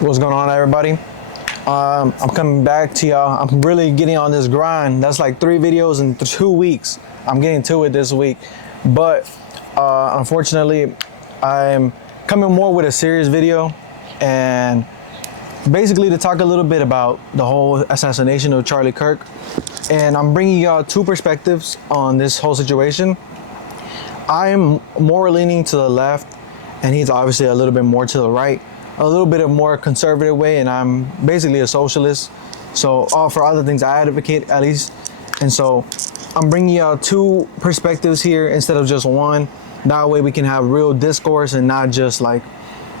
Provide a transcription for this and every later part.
What's going on, everybody? I'm coming back to y'all. I'm really getting on this grind. That's like 3 videos in 2 weeks. I'm getting to it this week, but unfortunately, I'm coming more with a serious video, and basically to talk a little bit about the whole assassination of Charlie Kirk. And I'm bringing y'all 2 perspectives on this whole situation. I am more leaning to the left, and he's obviously a little bit more to the right, a little bit of more conservative way, and I'm basically a socialist. So for other things I advocate, at least. And so I'm bringing y'all 2 perspectives here instead of just one. That way we can have real discourse and not just like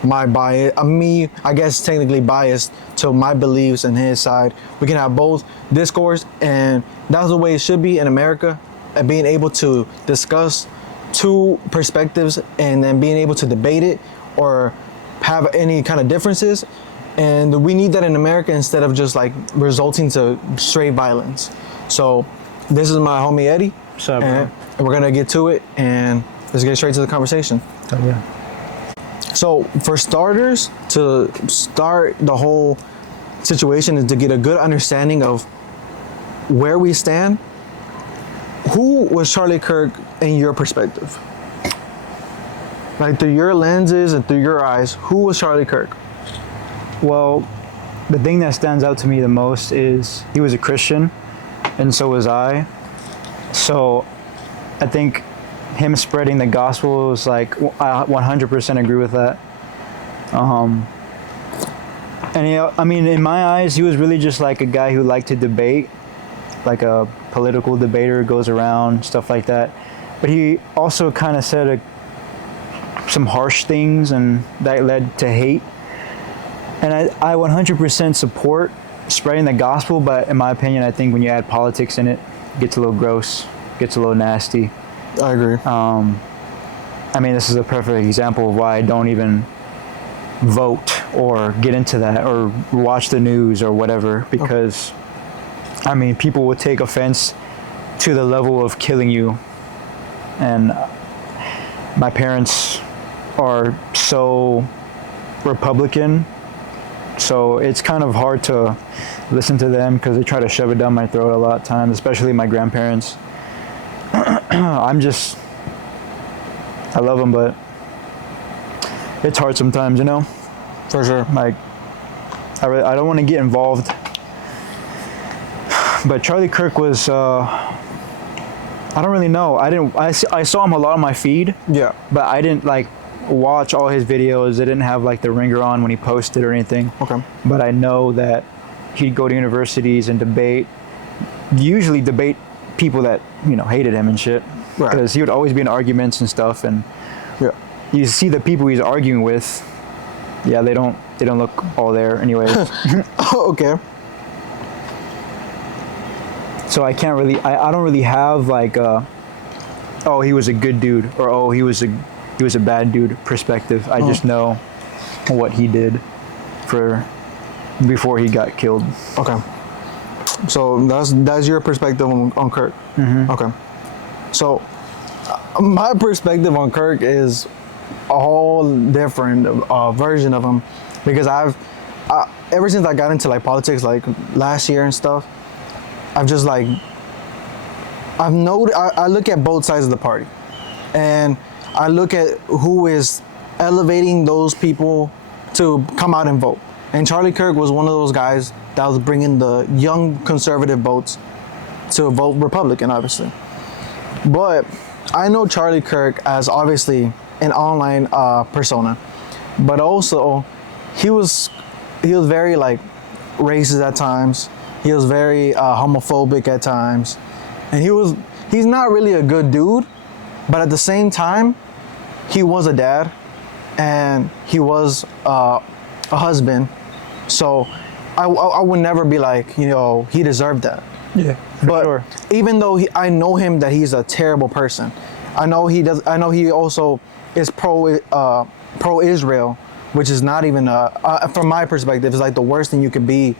my bias, me, I guess technically biased to my beliefs and his side. We can have both discourse, and that's the way it should be in America, and being able to discuss 2 perspectives and then being able to debate it or have any kind of differences. And we need that in America instead of just like resulting to straight violence. So this is my homie Eddie. What's up, bro? And we're gonna get to it, and let's get straight to the conversation. Oh, yeah. So for starters, to start the whole situation is to get a good understanding of where we stand. Who was Charlie Kirk in your perspective? Like through your lenses and through your eyes, who was Charlie Kirk? Well, the thing that stands out to me the most is he was a Christian, and so was I. So I think him spreading the gospel was like, I 100% agree with that. And I mean, in my eyes, he was really just like a guy who liked to debate, like a political debater, goes around, stuff like that. But he also kind of said some harsh things, and that led to hate. And I 100% support spreading the gospel, but in my opinion, I think when you add politics in it, it gets a little gross, gets a little nasty. I agree. I mean, this is a perfect example of why I don't even vote or get into that or watch the news or whatever, because I mean, people will take offense to the level of killing you. And my parents are so Republican, so it's kind of hard to listen to them because they try to shove it down my throat a lot of times, especially my grandparents. I love them, but it's hard sometimes, you know? For sure. Like, I don't want to get involved. But Charlie Kirk was, I don't really know. I saw him a lot on my feed. Yeah. But I didn't like watch all his videos. I didn't have like the ringer on when he posted or anything. Okay. But I know that he'd go to universities and usually debate people that, you know, hated him and shit. Right. Because he would always be in arguments and stuff, and Yeah. you see the people he's arguing with, yeah, they don't look all there anyways. Okay. So I can't really, I don't really have like oh, he was a good dude, or oh, he was a bad dude perspective. I just know what he did before he got killed. Okay. So that's your perspective on Kirk. Mm-hmm. Okay. So my perspective on Kirk is a whole different version of him, because ever since I got into like politics, like last year and stuff, I've just like I look at both sides of the party, and I look at who is elevating those people to come out and vote. And Charlie Kirk was one of those guys that was bringing the young conservative votes to vote Republican, obviously. But I know Charlie Kirk as obviously an online persona, but also he was very like racist at times. He was very homophobic at times, and he's not really a good dude. But at the same time, he was a dad, and he was a husband. So I would never be like, you know, he deserved that. Yeah, but sure. Even though I know him that he's a terrible person, I know he also is pro Israel, which is not even from my perspective, is like the worst thing you could be.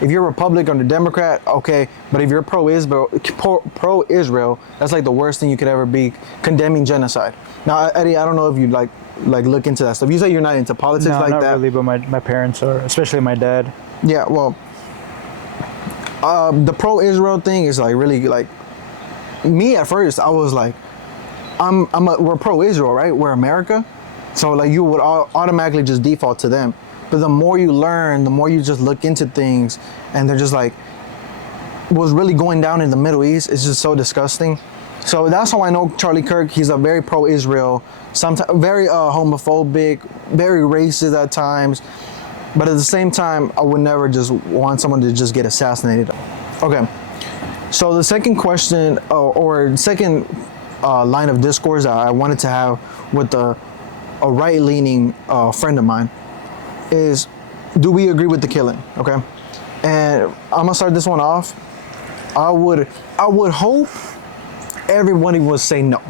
If you're a Republican or a Democrat, okay, but if you're pro-Israel, that's like the worst thing you could ever be, condemning genocide. Now, Eddie, I don't know if you'd like look into that stuff. You say you're not into politics No, like not that. really, but my parents are, especially my dad. Yeah, well, the pro-Israel thing is like really like, me at first, I was like, we're pro-Israel, right? We're America. So like you would automatically just default to them. But the more you learn, the more you just look into things, and they're just like, what's really going down in the Middle East is just so disgusting. So that's how I know Charlie Kirk. He's a very pro-Israel, sometimes very homophobic, very racist at times. But at the same time, I would never just want someone to just get assassinated. Okay. So the second question, or second line of discourse that I wanted to have with a right-leaning friend of mine is, do we agree with the killing? Okay, and I'm gonna start this one off. I would hope everybody would say no,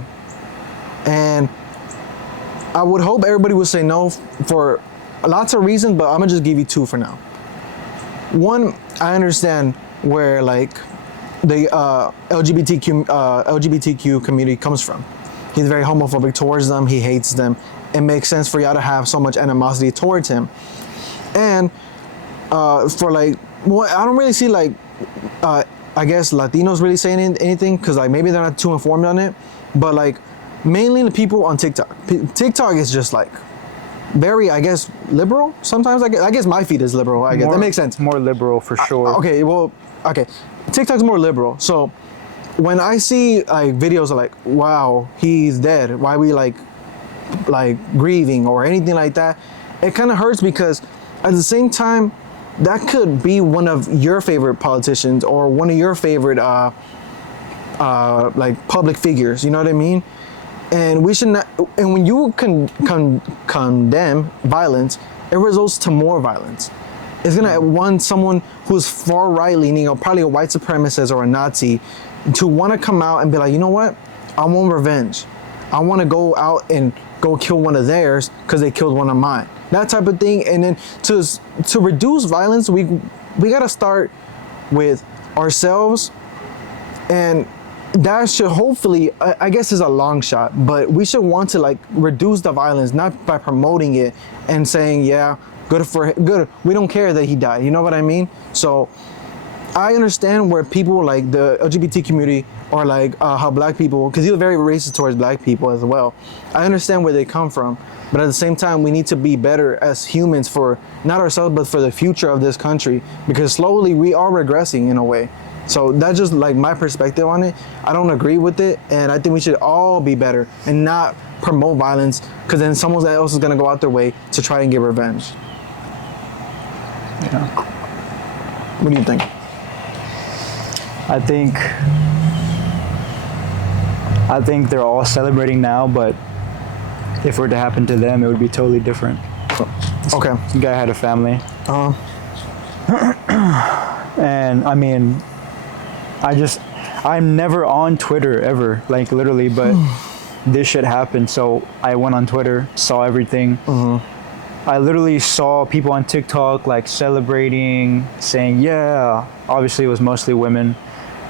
and I would hope everybody would say no for lots of reasons, but I'm gonna just give you two for now. One, I understand where like the LGBTQ community comes from. He's very homophobic towards them. He hates them. It makes sense for y'all to have so much animosity towards him. And for like, well, I don't really see like, I guess Latinos really saying anything, because like maybe they're not too informed on it. But like, mainly the people on TikTok. TikTok is just like very, I guess, liberal sometimes. I guess my feed is liberal. I guess that makes sense. More liberal for sure. Okay, TikTok's more liberal. So when I see like videos of like, wow, he's dead, why we like grieving or anything like that, it kind of hurts, because at the same time, that could be one of your favorite politicians or one of your favorite like public figures, you know what I mean? And we should not, and when you condemn violence, it results to more violence. It's gonna want someone who's far right leaning, or probably a white supremacist or a Nazi, to want to come out and be like, you know what, I want revenge. I want to go out and go kill one of theirs because they killed one of mine. That type of thing. And then to reduce violence, we gotta start with ourselves, and that should hopefully, I guess, is a long shot, but we should want to like reduce the violence, not by promoting it and saying, yeah, good. We don't care that he died. You know what I mean? So I understand where people like the LGBT community, or like how black people, because he was very racist towards black people as well. I understand where they come from, but at the same time, we need to be better as humans for not ourselves, but for the future of this country, because slowly we are regressing in a way. So that's just like my perspective on it. I don't agree with it, and I think we should all be better and not promote violence, because then someone else is gonna go out their way to try and get revenge. Yeah. What do you think? I think they're all celebrating now, but if it were to happen to them, it would be totally different. Okay. This guy had a family. And I mean, I'm never on Twitter ever, like literally, but this shit happened. So I went on Twitter, saw everything. I literally saw people on TikTok like celebrating, saying, yeah, obviously it was mostly women.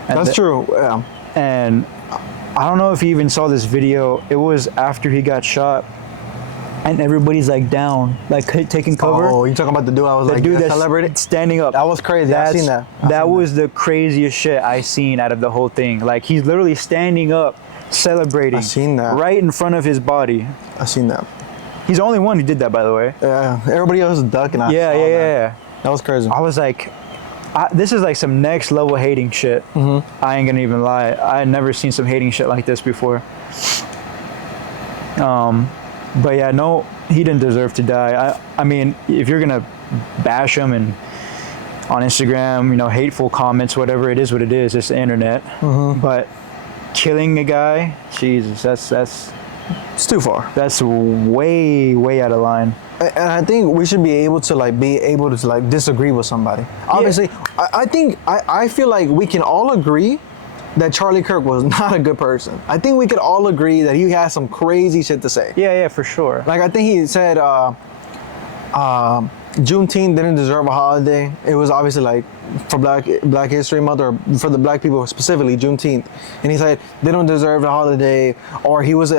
And That's true, yeah. And I don't know if you even saw this video. It was after he got shot, and everybody's like down, like taking cover. Oh, you talking about the dude I was The like, dude yeah, that's celebrated? standing up. That was crazy. I seen that. That was the craziest shit I seen out of the whole thing. Like, he's literally standing up, celebrating. I seen that. Right in front of his body. I seen that. He's the only one who did that, by the way. Yeah, everybody else was ducking. Yeah. That was crazy. I was like, this is like some next level hating shit. I ain't gonna even lie. I had never seen some hating shit like this before. But yeah, no, he didn't deserve to die. I mean, if you're gonna bash him and on Instagram, you know, hateful comments, whatever, it is what it is. It's the internet. But killing a guy, Jesus, that's It's too far. That's way out of line. And I think we should be able to disagree with somebody. Obviously, I feel like we can all agree that Charlie Kirk was not a good person. I think we could all agree that he has some crazy shit to say. Yeah, for sure. Like, I think he said Juneteenth didn't deserve a holiday. It was obviously like for Black History Month, or for the black people specifically, Juneteenth. And he said they don't deserve a holiday, or he was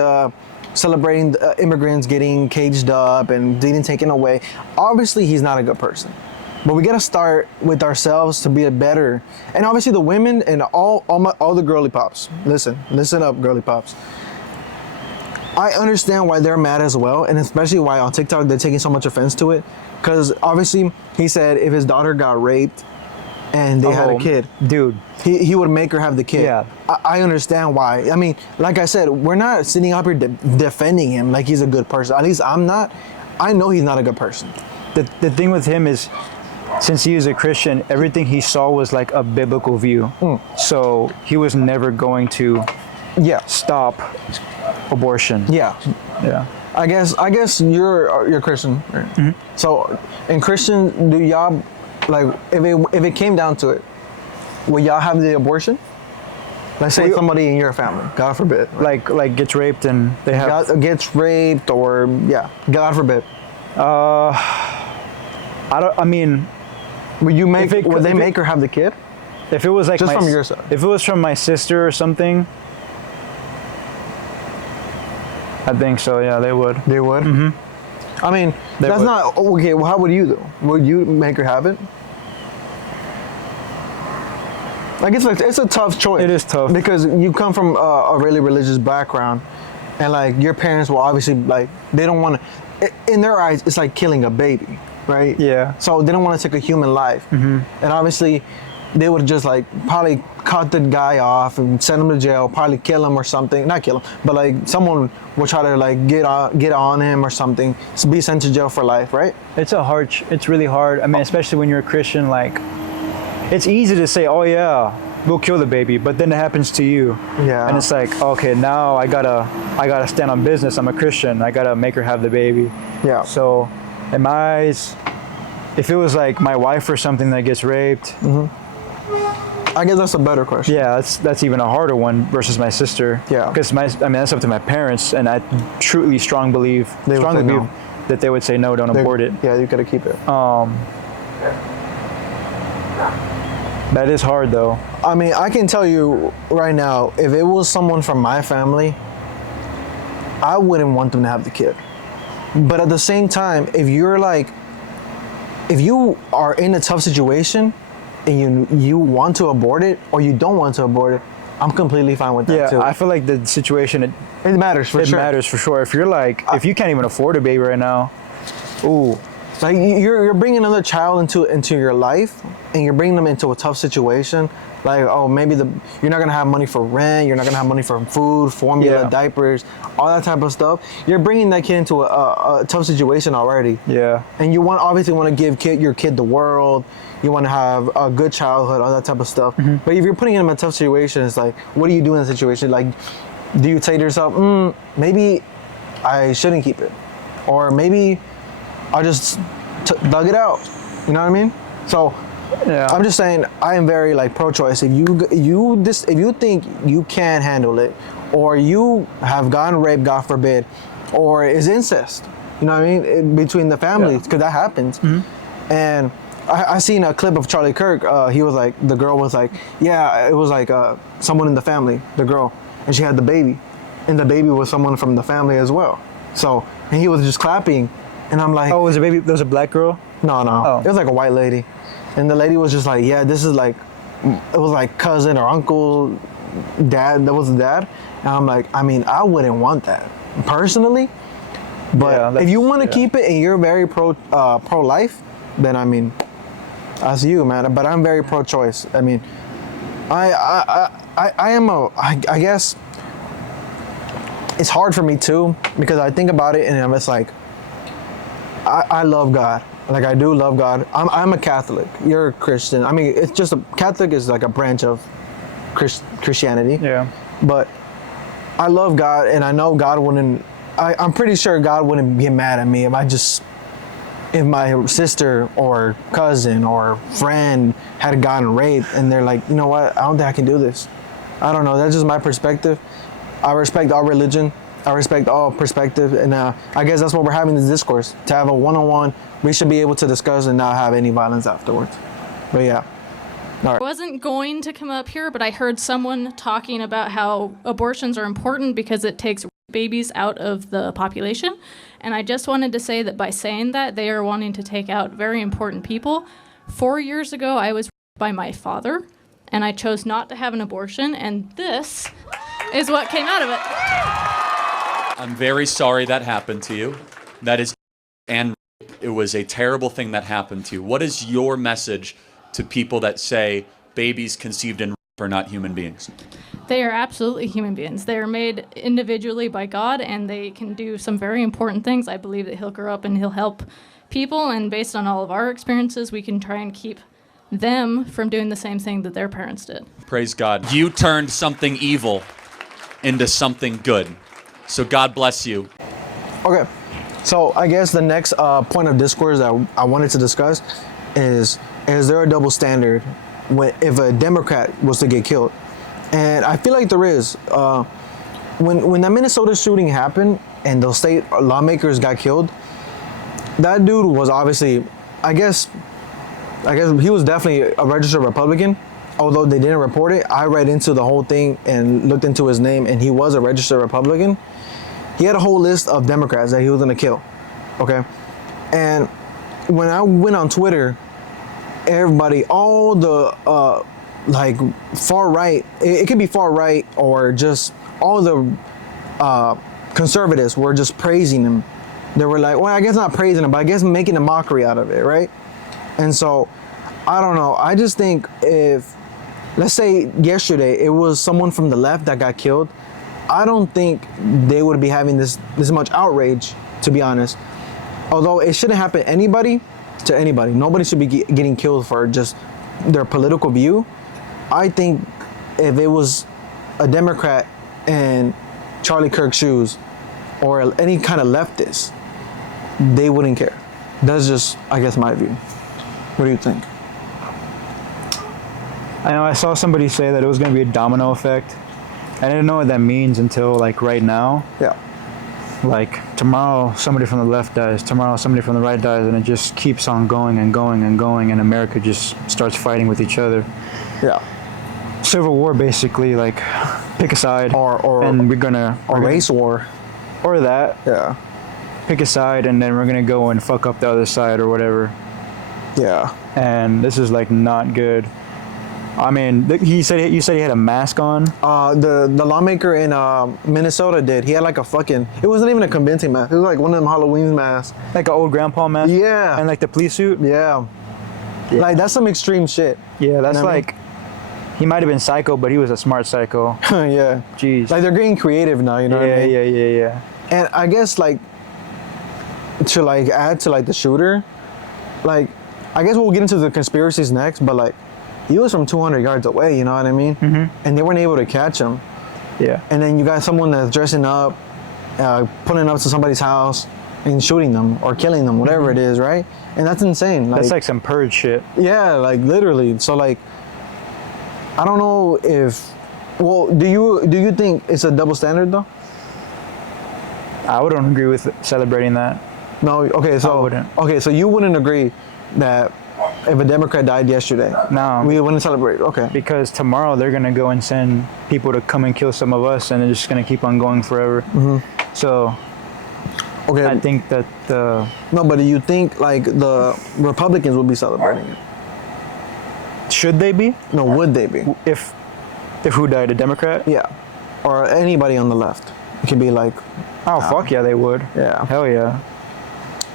celebrating the immigrants getting caged up and getting taken away. Obviously, he's not a good person. But we gotta start with ourselves to be a better. And obviously, the women and all the girly pops. Listen up, girly pops. I understand why they're mad as well, and especially why on TikTok they're taking so much offense to it. Because obviously, he said if his daughter got raped and they had a kid, dude, he would make her have the kid. Yeah. I understand why. I mean, like I said, we're not sitting up here defending him like he's a good person. At least I'm not. I know he's not a good person. The thing with him is, since he was a Christian, everything he saw was like a biblical view. So he was never going to stop abortion. Yeah. I guess you're Christian. Right? Mm-hmm. So in Christian, do y'all, like, if it came down to it, will y'all have the abortion? Let's say somebody in your family, God forbid, right? like gets raped and they have gets raped, or God forbid. I mean, would you make? Would they make her have the kid? If it was like just from your side. If it was from my sister or something, I think so. Yeah, they would. They would. Mm-hmm. I mean, that's not okay. Well, how would you do? Would you make her have it? Like it's a tough choice. It is tough because you come from a really religious background, and like your parents will obviously, like, they don't want to. In their eyes, it's like killing a baby, right? Yeah. So they don't want to take a human life, and obviously, they would just like probably cut the guy off and send him to jail, probably kill him or something. Not kill him, but like someone will try to like get on him or something. So be sent to jail for life, right? It's it's really hard. I mean, especially when you're a Christian, like, it's easy to say, oh yeah, we'll kill the baby, but then it happens to you. Yeah. And it's like, okay, now I gotta stand on business. I'm a Christian. I gotta make her have the baby. Yeah. So in my eyes, if it was like my wife or something that gets raped, I guess that's a better question. yeah, that's even a harder one versus my sister. Yeah. Because that's up to my parents, and I strongly believe no. that they would say no, don't abort it. Yeah, you gotta keep it. That is hard though. I mean, I can tell you right now, if it was someone from my family, I wouldn't want them to have the kid. But at the same time, if you are in a tough situation and you want to abort it or you don't want to abort it, I'm completely fine with that too. I feel like the situation, it matters for sure. It matters for sure. If you're like, if you can't even afford a baby right now, ooh. Like you're bringing another child into your life, and you're bringing them into a tough situation. Like, oh, maybe you're not gonna have money for rent, you're not gonna have money for food, formula, diapers, all that type of stuff. You're bringing that kid into a tough situation already. Yeah. And you obviously want to give your kid the world. You want to have a good childhood, all that type of stuff. But if you're putting him in a tough situation, it's like, what do you do in a situation? Like, do you say to yourself, maybe I shouldn't keep it, or maybe I just dug it out. You know what I mean? So I'm just saying, I am very like pro-choice. If you think you can't handle it, or you have gotten raped, God forbid, or is incest, you know what I mean, between the families, because that happens. And I seen a clip of Charlie Kirk. He was like, the girl was like, yeah, it was like someone in the family, the girl, and she had the baby, and the baby was someone from the family as well. So, and he was just clapping. And I'm like, oh, was a baby? There was a black girl? No. Oh. It was like a white lady. And the lady was just like, yeah, this is like, it was like cousin or uncle, dad, that was the dad. And I'm like, I mean, I wouldn't want that personally. But if you want to keep it and you're very pro-life, then I mean, that's you, man. But I'm very pro-choice. I mean, I guess it's hard for me too, because I think about it and I'm just like, I love God. Like, I do love God. I'm a Catholic. You're a Christian. I mean, it's just Catholic is like a branch of Christianity. Yeah. But I love God, and I know God wouldn't. I'm pretty sure God wouldn't get mad at me if my sister or cousin or friend had gotten raped, and they're like, you know what? I don't think I can do this. I don't know. That's just my perspective. I respect our religion. I respect all perspective, and I guess that's what we're having this discourse, to have a one-on-one. We should be able to discuss and not have any violence afterwards. But yeah. All right. I wasn't going to come up here, but I heard someone talking about how abortions are important because it takes babies out of the population. And I just wanted to say that by saying that, they are wanting to take out very important people. 4 years ago, I was raped by my father, and I chose not to have an abortion, and this is what came out of it. I'm very sorry that happened to you. That is, and it was a terrible thing that happened to you. What is your message to people that say babies conceived in are not human beings? They are absolutely human beings. They are made individually by God, and they can do some very important things. I believe that he'll grow up and he'll help people, and based on all of our experiences, we can try and keep them from doing the same thing that their parents did. Praise God. You turned something evil into something good. So God bless you. Okay, so I guess the next point of discourse that I wanted to discuss is there a double standard if a Democrat was to get killed? And I feel like there is. When that Minnesota shooting happened and those state lawmakers got killed, that dude was obviously, I guess he was definitely a registered Republican. Although they didn't report it, I read into the whole thing and looked into his name, and he was a registered Republican. He had a whole list of Democrats that he was gonna kill, okay? And when I went on Twitter, everybody, all the like far right, it could be far right or just all the conservatives were just praising him. They were like, well, I guess not praising him, but I guess making a mockery out of it, right? And so, I don't know. I just think if, let's say yesterday, it was someone from the left that got killed, I don't think they would be having this much outrage, to be honest. Although it shouldn't happen to anybody. Nobody should be getting killed for just their political view. I think if it was a Democrat in Charlie Kirk's shoes or any kind of leftist, they wouldn't care. That's just, I guess, my view. What do you think? I know I saw somebody say that it was going to be a domino effect. I didn't know what that means until like right now. Yeah. Like tomorrow somebody from the left dies, tomorrow somebody from the right dies, and it just keeps on going and going and going, and America just starts fighting with each other. Yeah. Civil war, basically, like pick a side, and we're gonna race war, or that. Yeah. Pick a side, and then we're gonna go and fuck up the other side or whatever. Yeah. And this is like not good. I mean, you said he had a mask on. The lawmaker in Minnesota did. He had like a fucking. It wasn't even a convincing mask. It was like one of them Halloween masks. Like an old grandpa mask. Yeah. And like the police suit. Yeah. Like that's some extreme shit. Yeah, that's, you know, like. He might have been psycho, but he was a smart psycho. Yeah. Jeez. Like they're getting creative now, you know what I mean? Yeah. And I guess like to like add to like the shooter, like I guess we'll get into the conspiracies next, but like he was from 200 yards away, you know what I mean? Mm-hmm. And they weren't able to catch him. Yeah. And then you got someone that's dressing up, pulling up to somebody's house and shooting them or killing them, whatever it is, right? And that's insane. That's like some purge shit. Yeah, like literally. So like, I don't know if. Well, do you think it's a double standard though? I wouldn't agree with celebrating that. No. Okay. So I wouldn't. Okay. So you wouldn't agree that if a Democrat died yesterday, no, we wouldn't celebrate. Okay. Because tomorrow they're gonna go and send people to come and kill some of us, and they're just gonna keep on going forever. Mm-hmm. So. Okay. I think that the. No, but do you think like the Republicans will be celebrating it? Should they be? No, would they be? If who died? A Democrat? Yeah. Or anybody on the left. It could be like. Oh, fuck yeah, they would. Yeah. Hell yeah.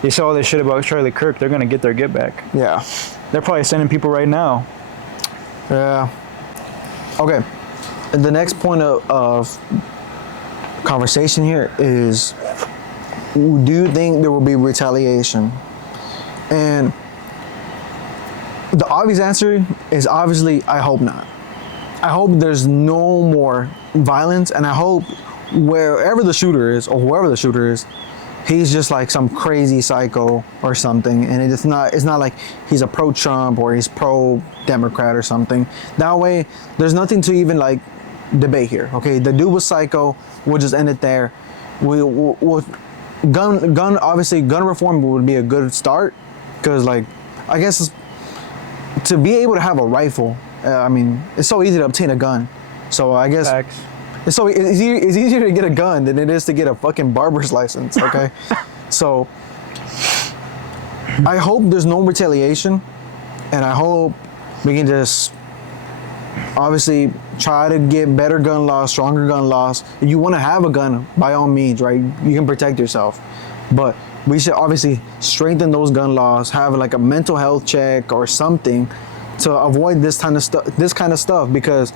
You saw all this shit about Charlie Kirk. They're going to get their get back. Yeah. They're probably sending people right now. Yeah. Okay. The next point of conversation here is, do you think there will be retaliation? And the obvious answer is obviously, I hope not. I hope there's no more violence, and I hope wherever the shooter is, or whoever the shooter is, he's just like some crazy psycho or something, and it's not like he's a pro-Trump or he's pro-Democrat or something. That way, there's nothing to even like debate here, okay? The dude was psycho, we'll just end it there. we gun obviously gun reform would be a good start, because like I guess to be able to have a rifle, I mean it's so easy to obtain a gun, so I guess Facts. it's easier to get a gun than it is to get a fucking barber's license. Okay, so I hope there's no retaliation, and I hope we can just obviously try to get better gun laws, stronger gun laws. If you want to have a gun, by all means, right? You can protect yourself, but we should obviously strengthen those gun laws, have like a mental health check or something to avoid this kind of stuff. Because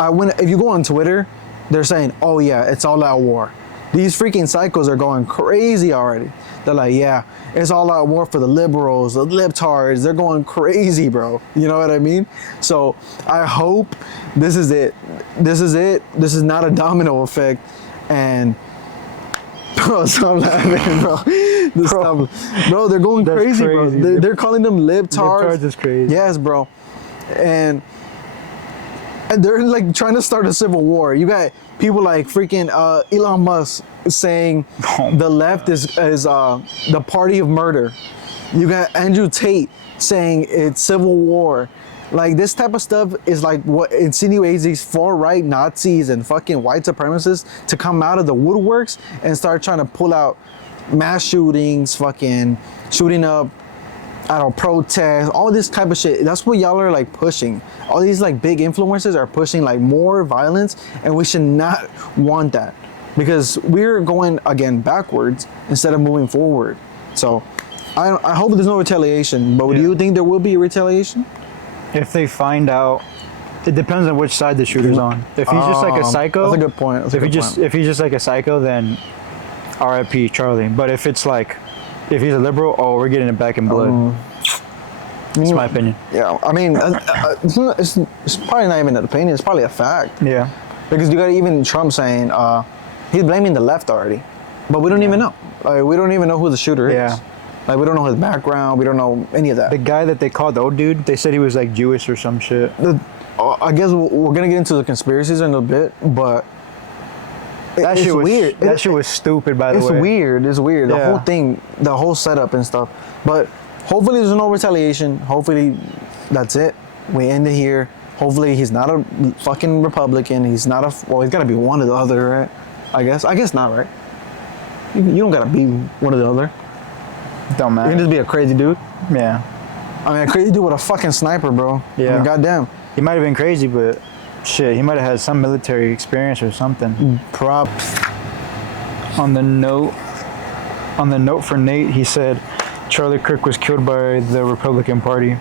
if you go on Twitter, they're saying, "Oh yeah, it's all out war." These freaking psychos are going crazy already. They're like, "Yeah, it's all out war for the liberals, the libtards." They're going crazy, bro. You know what I mean? So I hope this is it. This is not a domino effect. And bro, stop laughing, bro. Bro, they're going crazy, bro. They're calling them libtards. Libtards is crazy. Yes, bro. And they're like trying to start a civil war. You got people like freaking Elon Musk saying the left is the party of murder. You got Andrew Tate saying it's civil war. Like this type of stuff is like what insinuates these far right Nazis and fucking white supremacists to come out of the woodworks and start trying to pull out mass shootings, fucking shooting up, I don't know, protests, all this type of shit. That's what y'all are like pushing. All these like big influencers are pushing like more violence, and we should not want that, because we're going again backwards instead of moving forward. So I hope there's no retaliation, but do you think there will be a retaliation? If they find out, it depends on which side the shooter's on. If he's just like a psycho, that's a good point. If he's just like a psycho, then R.I.P. Charlie. But if it's like, if he's a liberal, oh, we're getting it back in blood. That's my opinion. Yeah, I mean, it's probably not even an opinion. It's probably a fact. Yeah. Because you got even Trump saying he's blaming the left already, but we don't even know. Like, we don't even know who the shooter is. Yeah. Like, we don't know his background. We don't know any of that. The guy that they called the old dude, they said he was like Jewish or some shit. I guess we're gonna get into the conspiracies in a bit, but That it's shit was weird. That shit was stupid, by the way. It's weird. The Yeah. whole thing, the whole setup and stuff. But hopefully there's no retaliation. Hopefully that's it. We end it here. Hopefully he's not a fucking Republican. He's not well, he's gotta be one or the other, right? I guess not, right? You don't gotta be one or the other. Don't You matter. can just be a crazy dude. Yeah. I mean, a crazy dude with a fucking sniper, bro. Yeah. I mean, goddamn. He might have been crazy, but shit, he might have had some military experience or something. Props. On the note for Nate, he said Charlie Kirk was killed by the Republican Party.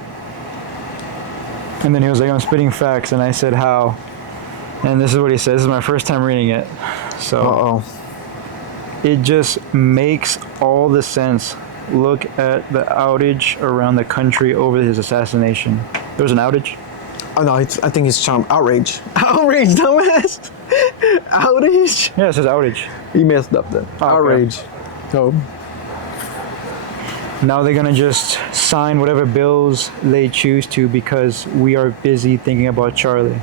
And then he was like, I'm spitting facts, and I said, how? And this is what he said. This is my first time reading it. So Uh-oh. it just makes all the sense. Look at the outage around the country over his assassination. There was an outage? Oh, no, I think it's outrage. Outrage, dumbass. Outrage? Yeah, it says outage. You messed up then. Oh, okay. Outrage. Oh. Now they're gonna just sign whatever bills they choose to because we are busy thinking about Charlie.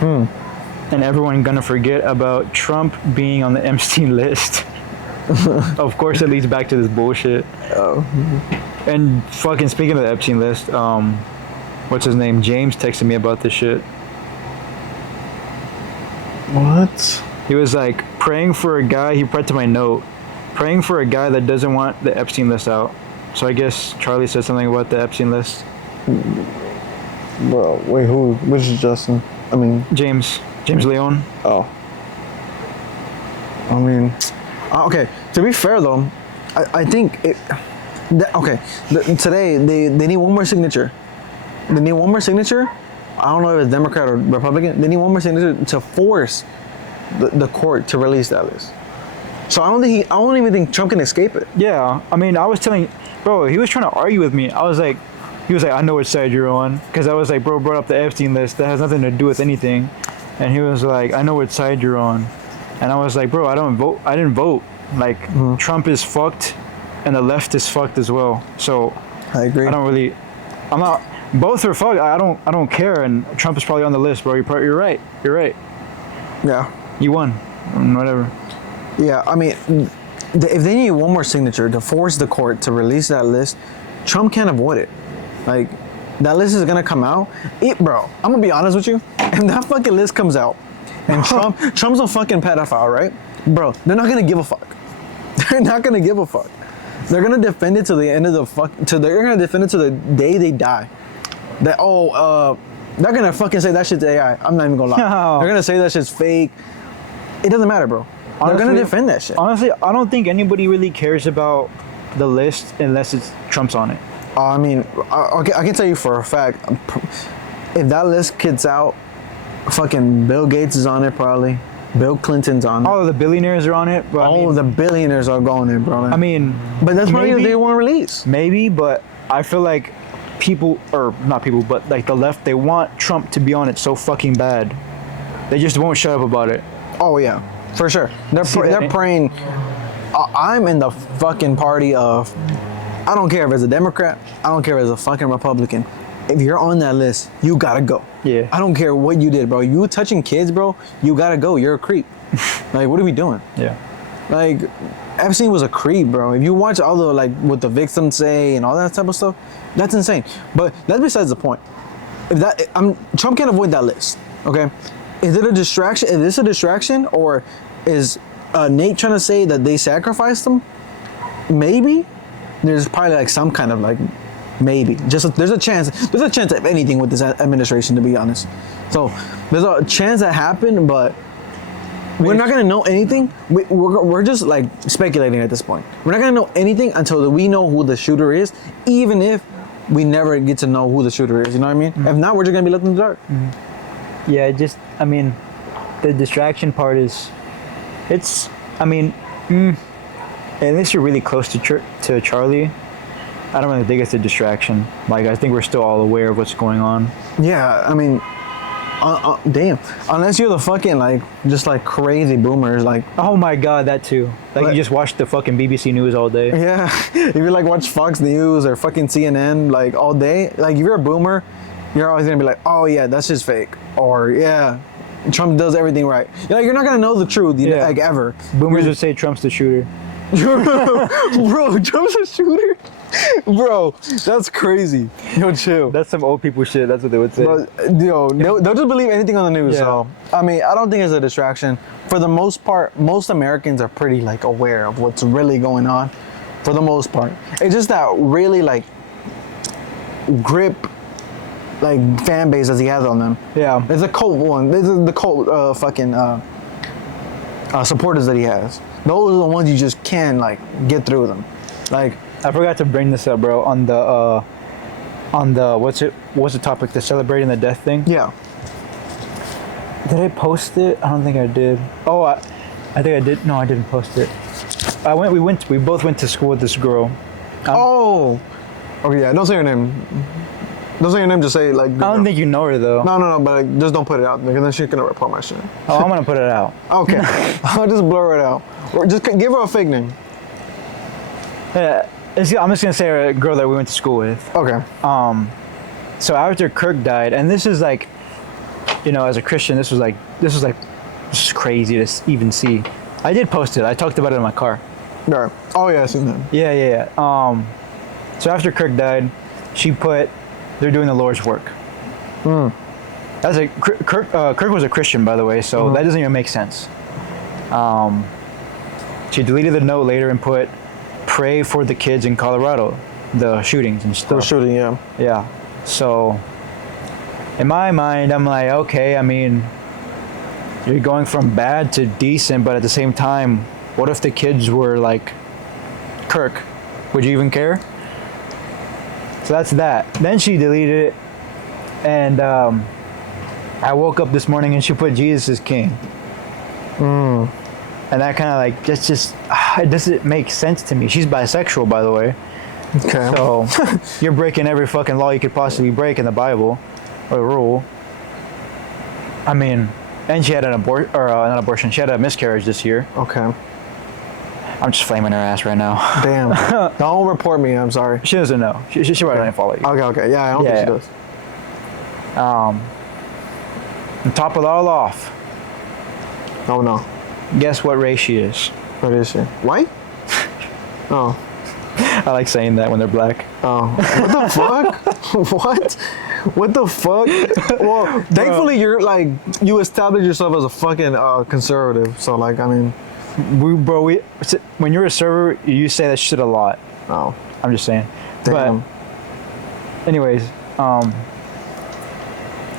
And everyone gonna forget about Trump being on the Epstein list. Of course, it leads back to this bullshit. Oh. And fucking speaking of the Epstein list, what's his name? James texted me about this shit. What? He was like praying for a guy. He read to my note, praying for a guy that doesn't want the Epstein list out. So I guess Charlie said something about the Epstein list. Bro, wait, who? Which is Justin? I mean, James Leon. oh. I mean, okay. To be fair though, I think it. Today they need one more signature. They need one more signature. I don't know if it's Democrat or Republican. They need one more signature to force the court to release that list. So I don't even think Trump can escape it. Yeah, I mean, I was telling, bro, he was trying to argue with me. He was like, I know which side you're on, because I was like, bro, brought up the Epstein list that has nothing to do with anything, and he was like, I know which side you're on, and I was like, bro, I didn't vote. Like, Trump is fucked, and the left is fucked as well. So I agree. Both are fucked. I don't care, and Trump is probably on the list, bro. You're right. Yeah. You won. whatever. Yeah, I mean, if they need one more signature to force the court to release that list, Trump can't avoid it. Like, that list is gonna come out. Bro, I'm gonna be honest with you. If that fucking list comes out, and Trump's a fucking pedophile, right? Bro, they're not gonna give a fuck. They're not gonna give a fuck. They're gonna defend it to the end of the they're gonna defend it to the day they die. They're gonna fucking say that shit's AI. I'm not even gonna lie. No. They're gonna say that shit's fake. It doesn't matter, bro. They're gonna defend that shit. Honestly, I don't think anybody really cares about the list unless it's Trump's on it. I mean, I can tell you for a fact, if that list gets out, fucking Bill Gates is on it probably. Bill Clinton's on it. All of the billionaires are on it. But All of the billionaires are going there, bro. I mean, but that's probably maybe- they won't release. maybe, but I feel like people, or not people, but like the left, they want Trump to be on it so fucking bad. They just won't shut up about it. Oh yeah, for sure. They're See that? praying. I'm in the fucking party of. I don't care if it's a Democrat. I don't care if it's a fucking Republican. If you're on that list, you gotta go. Yeah. I don't care what you did, bro. You touching kids, bro. You gotta go. You're a creep. Like, what are we doing? Yeah. Like, Epstein was a creep, bro. If you watch all the, like, what the victims say and all that type of stuff, that's insane. But that's besides the point. Trump can't avoid that list, okay? Is it a distraction? Is this a distraction? Or is Nate trying to say that they sacrificed them? Maybe. There's probably, like, some kind of, like, maybe. There's a chance of anything with this administration, to be honest. So, there's a chance that happened, but we're not gonna know anything. We're just like speculating at this point. We're not gonna know anything until we know who the shooter is, even if we never get to know who the shooter is. You know what I mean? If not, we're just gonna be left in the dark. Yeah, I mean, the distraction part is, unless you're really close to Charlie, I don't really think it's a distraction. Like, I think we're still all aware of what's going on. Yeah, I mean, damn. Unless you're the fucking just crazy boomers, like. Oh my God, that too. Like, But- you just watch the fucking BBC News all day. Yeah, if you watch Fox News or fucking CNN all day, if you're a boomer, you're always gonna be like, oh yeah, that's just fake, or yeah, Trump does everything right. You're not gonna know the truth, Yeah. ever. Boomers would say Trump's the shooter. Bro, Trump's a shooter. Bro, that's crazy. Yo, chill. That's some old people shit. That's what they would say. But they'll just believe anything on the news. Yeah. So I mean, I don't think it's a distraction. For the most part, most Americans are pretty aware of what's really going on. For the most part, it's just that really grip fan base that he has on them. Yeah. It's a cult one. This is the cult supporters that he has. Those are the ones you just can get through them. I forgot to bring this up, bro. On the what's the topic? The celebrating the death thing. Yeah. Did I post it? I don't think I did. Oh, I think I did. No, I didn't post it. We both went to school with this girl. Oh yeah. Don't say her name. Don't say your name. Just say I don't think you know her though. No. But just don't put it out because then she's gonna report my shit. Oh, I'm gonna put it out. Okay. I'll just blur it out. Or just give her a fake name. Yeah, I'm just gonna say a girl that we went to school with. Okay. So after Kirk died, and this is as a Christian, this is crazy to even see. I did post it. I talked about it in my car. Right. Oh yeah, I seen that. Yeah. So after Kirk died, she put, they're doing the Lord's work. That's Kirk was a Christian, by the way, so that doesn't even make sense. She deleted the note later and put, pray for the kids in Colorado, the shootings and stuff. Still shooting, yeah. Yeah. So in my mind, I'm like, okay, I mean, you're going from bad to decent, but at the same time, what if the kids were like Kirk? Would you even care? So that's that. Then she deleted it, and I woke up this morning and she put Jesus is king. And that kind of it doesn't make sense to me. She's bisexual, by the way. Okay. So you're breaking every fucking law you could possibly break in the Bible, or rule. I mean, and she had not an abortion. She had a miscarriage this year. Okay. I'm just flaming her ass right now. Damn. Don't report me. I'm sorry. She doesn't know. She probably doesn't follow you. Okay. Yeah, I don't think she does. And top it all off, Oh no. Guess what race she is? What is she? White? Oh. I like saying that when they're black. Oh. What the fuck? What? What the fuck? Well, thankfully you're like, you established yourself as a fucking conservative. So like, I mean. When you're a server, you say that shit a lot. Oh. I'm just saying. Damn. But anyways, I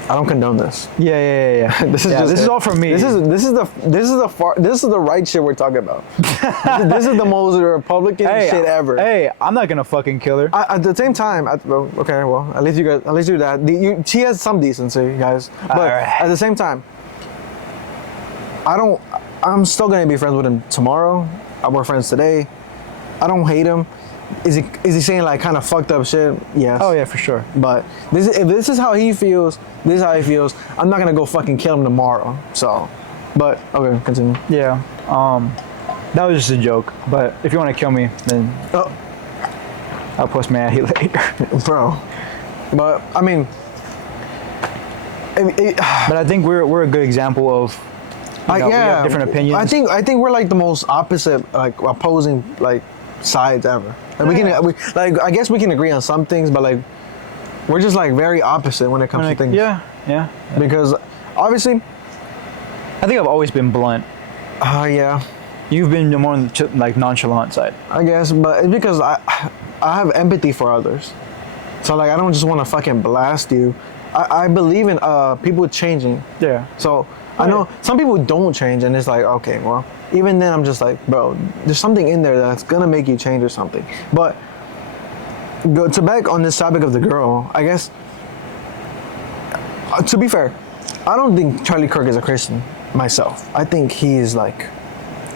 don't condone this. yeah. This is This is all from me. This is the right shit we're talking about. this is the most Republican shit ever. Hey, I'm not gonna fucking kill her. At the same time, okay, well, at least you do that. She has some decency, guys. But Alright. at the same time, I'm still gonna be friends with him tomorrow. We're friends today. I don't hate him. Is he saying like kind of fucked up shit? Yes. Oh yeah, for sure. But if this is how he feels, this is how he feels. I'm not gonna go fucking kill him tomorrow. So, but okay, continue. Yeah. That was just a joke. But if you want to kill me, then I'll post my ad later, bro. But I mean, but I think we're a good example of. We have different opinions. I think we're like the most opposite, like opposing, like sides ever. Like I guess we can agree on some things, but like we're just like very opposite when it comes to things. Yeah. Because obviously, I think I've always been blunt. yeah. You've been more on the like nonchalant side. I guess, but it's because I have empathy for others. So like I don't just want to fucking blast you. I believe in people changing. Yeah. So I know some people don't change, and it's like, okay, well, even then I'm just like, bro, there's something in there that's gonna make you change or something. But go to back on this topic of the girl, I guess, to be fair, I don't think Charlie Kirk is a Christian myself. I think he's like,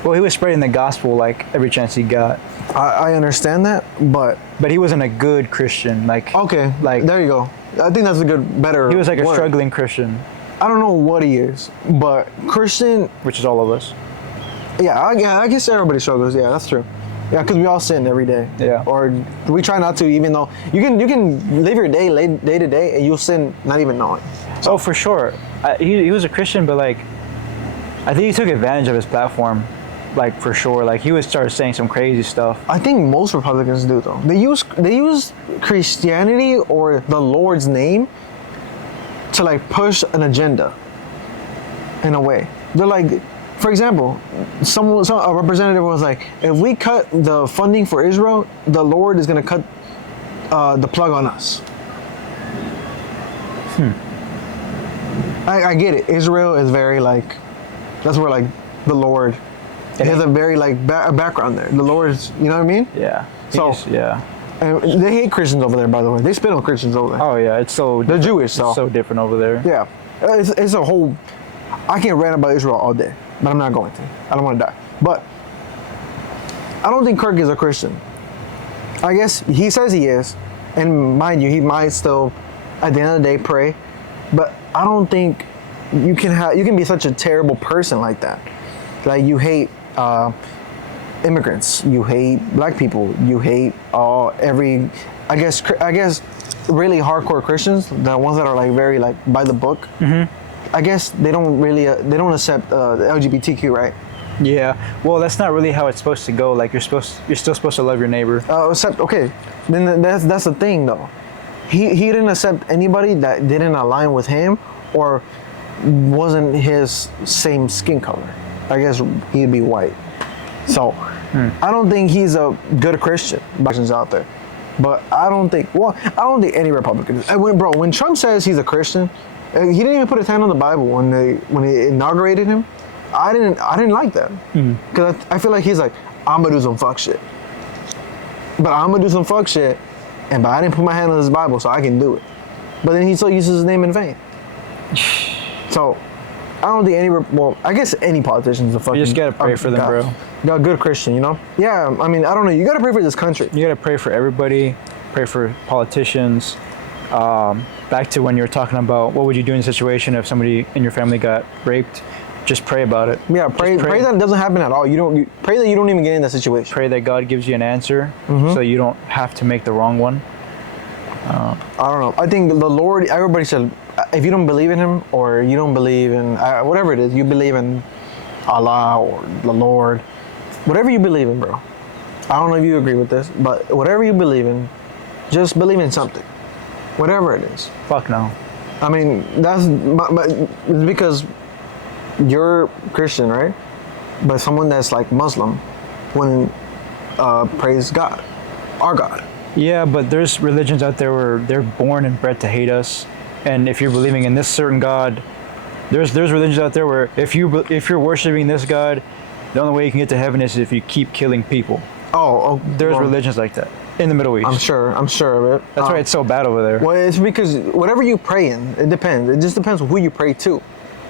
Well, he was spreading the gospel like every chance he got. I understand that, but he wasn't a good Christian. Like okay, like there you go. I think that's a better. He was like a word. struggling Christian, I don't know what he is, but Christian. which is all of us. Yeah, I guess everybody struggles. Yeah, that's true. Yeah, because we all sin every day. Yeah. Or we try not to, even though you can live your day to day and you'll sin not even knowing. Oh, for sure. He was a Christian, but like, I think he took advantage of his platform, like for sure. Like he would start saying some crazy stuff. I think most Republicans do though. They use Christianity or the Lord's name to like push an agenda. In a way, they're like, for example, a representative was like, if we cut the funding for Israel, the Lord is gonna cut the plug on us. I get it. Israel is very like, that's where like the Lord. It has a very like background there. The Lord is, you know what I mean? Yeah. So yeah. And they hate Christians over there, by the way. They spit on Christians over there. Oh yeah, it's so. They're Jewish, so. It's so different over there. Yeah, it's a whole. I can rant about Israel all day, but I'm not going to. I don't want to die. But I don't think Kirk is a Christian. I guess he says he is, and mind you, he might still, at the end of the day, pray. But I don't think you can be such a terrible person like that. Like you hate immigrants, you hate black people, you hate I guess really hardcore Christians, the ones that are like very like by the book. Mm-hmm. I guess they don't really they don't accept the LGBTQ, right? Yeah. Well, that's not really how it's supposed to go. Like you're still supposed to love your neighbor. Except okay, then that's the thing though. He didn't accept anybody that didn't align with him or wasn't his same skin color. I guess he'd be white. So I don't think he's a good Christian. Christians out there, but I don't think any Republican. When Trump says he's a Christian, he didn't even put his hand on the Bible when they inaugurated him. I didn't like that because I feel like he's like, I'm gonna do some fuck shit, but I'm gonna do some fuck shit, but I didn't put my hand on his Bible, so I can do it. But then he still uses his name in vain. So I don't think I guess any politician's a fucking. You just gotta pray for them, bro. A good Christian, you know? Yeah, I mean, I don't know. You gotta pray for this country. You gotta pray for everybody. Pray for politicians. Back to when you were talking about what would you do in a situation if somebody in your family got raped. Just pray about it. Yeah, pray that it doesn't happen at all. You pray that you don't even get in that situation. Pray that God gives you an answer, so you don't have to make the wrong one. I don't know. I think the Lord. Everybody said, if you don't believe in Him or you don't believe in whatever it is, you believe in Allah or the Lord, whatever you believe in, bro. I don't know if you agree with this, but whatever you believe in, just believe in something, whatever it is. Fuck no. I mean, but it's because you're Christian, right? But someone that's like Muslim wouldn't praise God, our God. Yeah, but there's religions out there where they're born and bred to hate us, and if you're believing in this certain God, there's religions out there where if you're worshiping this God, the only way you can get to heaven is if you keep killing people. There's religions like that in the Middle East. I'm sure of it. That's why it's so bad over there. Well, it's because whatever you pray in, it depends. It just depends who you pray to.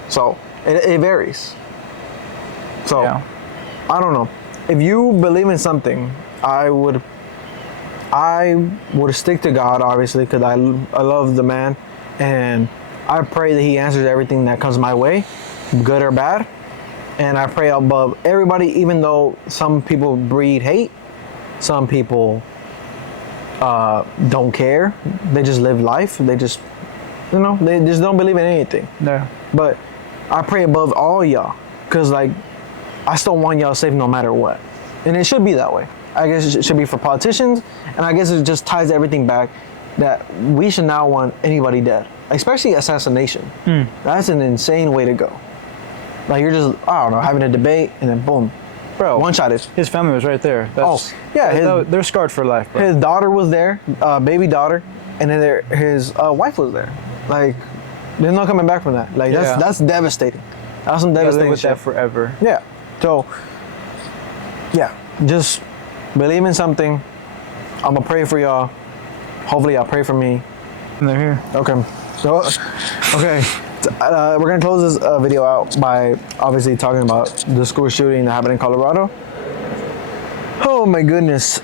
So it varies. So Yeah. I don't know. If you believe in something, I would stick to God, obviously, because I love the man, and I pray that he answers everything that comes my way, good or bad. And I pray above everybody, even though some people breed hate, some people don't care. They just live life. They just, they just don't believe in anything. No. But I pray above all y'all, because like, I still want y'all safe no matter what. And it should be that way. I guess it should be for politicians, and I guess it just ties everything back that we should not want anybody dead, especially assassination. That's an insane way to go. Like, you're just, I don't know, having a debate, and then boom, Bro, one shot is. his family was right there. They're scarred for life, bro. His daughter was there, baby daughter, and then his wife was there. Like, there's no coming back from that. Like, that's devastating. That's some You gotta live devastating with shit. that forever. Yeah. So, yeah, just believe in something. I'm gonna pray for y'all. Hopefully, y'all pray for me. And they're here. Okay. So, okay. We're gonna close this video out by obviously talking about the school shooting that happened in Colorado. Oh my goodness.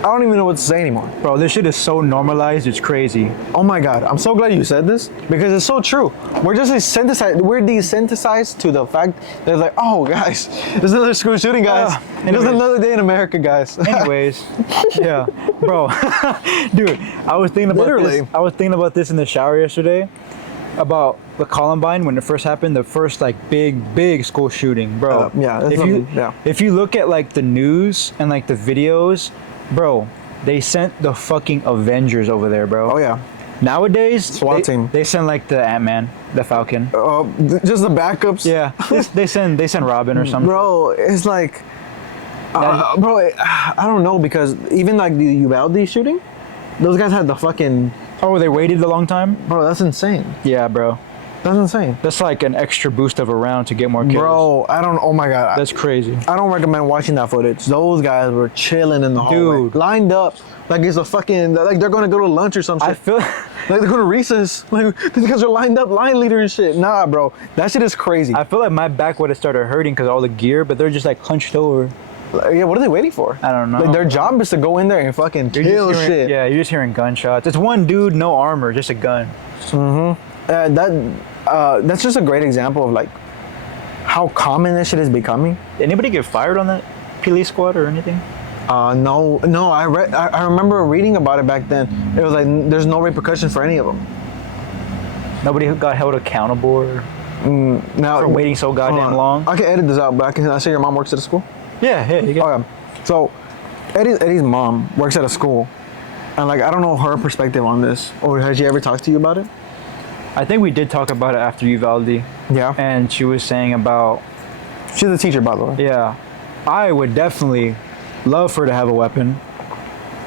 I don't even know what to say anymore. Bro, this shit is so normalized, it's crazy. Oh my God, I'm so glad you said this because it's so true. We're just desensitized to the fact that it's like, oh guys, there's another school shooting, guys. There's another day in America, guys. Anyways, yeah, bro, dude, I was thinking about this in the shower yesterday, about the Columbine when it first happened, the first like big school shooting, bro. If you look at like the news and like the videos, bro, they sent the fucking Avengers over there, bro. Oh yeah. Nowadays, SWAT team. They send like the Ant-Man, the Falcon. Just the backups. Yeah, they send Robin or something. Bro, it's like, bro, I don't know, because even like the Uvalde shooting, those guys had the fucking. Oh, they waited a long time? Bro, that's insane. Yeah, bro. That's insane. That's like an extra boost of a round to get more kills. Bro, oh my God. That's crazy. I don't recommend watching that footage. Those guys were chilling in the hallway. Dude. Lined up. Like it's a fucking, like they're gonna go to lunch or some shit. I feel like they're going to recess. Like these guys are lined up, line leader and shit. Nah, bro. That shit is crazy. I feel like my back would have started hurting because of all the gear, but they're just like hunched over. Like, yeah, what are they waiting for? I don't know. Like, their job is to go in there and fucking kill shit. Yeah, you're just hearing gunshots. It's one dude, no armor, just a gun. That's just a great example of like how common this shit is becoming. Anybody get fired on that police squad or anything? No. I remember reading about it back then. It was like there's no repercussions for any of them. Nobody got held accountable or now for waiting so goddamn long. I can edit this out, but can I say your mom works at a school? Yeah, you can. Okay. So Eddie's mom works at a school, and like I don't know her perspective on this, or has she ever talked to you about it? I think we did talk about it after Uvalde. Yeah. And she was saying about. She's a teacher, by the way. Yeah, I would definitely love for her to have a weapon.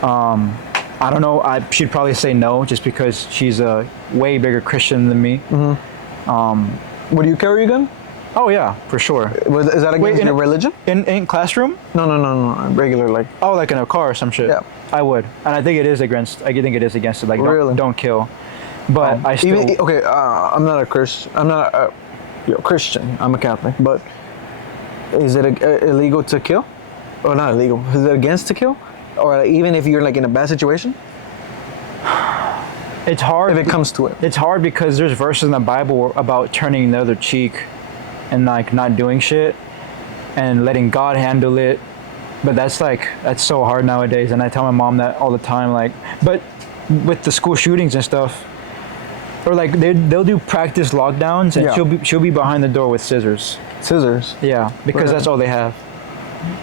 I don't know. She'd probably say no, just because she's a way bigger Christian than me. Would you carry a gun? Oh yeah, for sure. Is that against your religion? In classroom? No. Regular, like. Oh, like in a car or some shit. Yeah. I would, and I think it is against. I think it is against it. Like, really? don't kill. But I still. I'm not a Christian. I'm not a Christian. I'm a Catholic. But is it illegal to kill? Or not illegal? Is it against to kill? Or even if you're like in a bad situation? It's hard. If it comes to it. It's hard because there's verses in the Bible about turning the other cheek and like not doing shit and letting God handle it. But that's so hard nowadays. And I tell my mom that all the time. Like, but with the school shootings and stuff, Or like they'll do practice lockdowns, and Yeah. she'll be behind the door with scissors. Scissors. Yeah, because Really? that's all they have.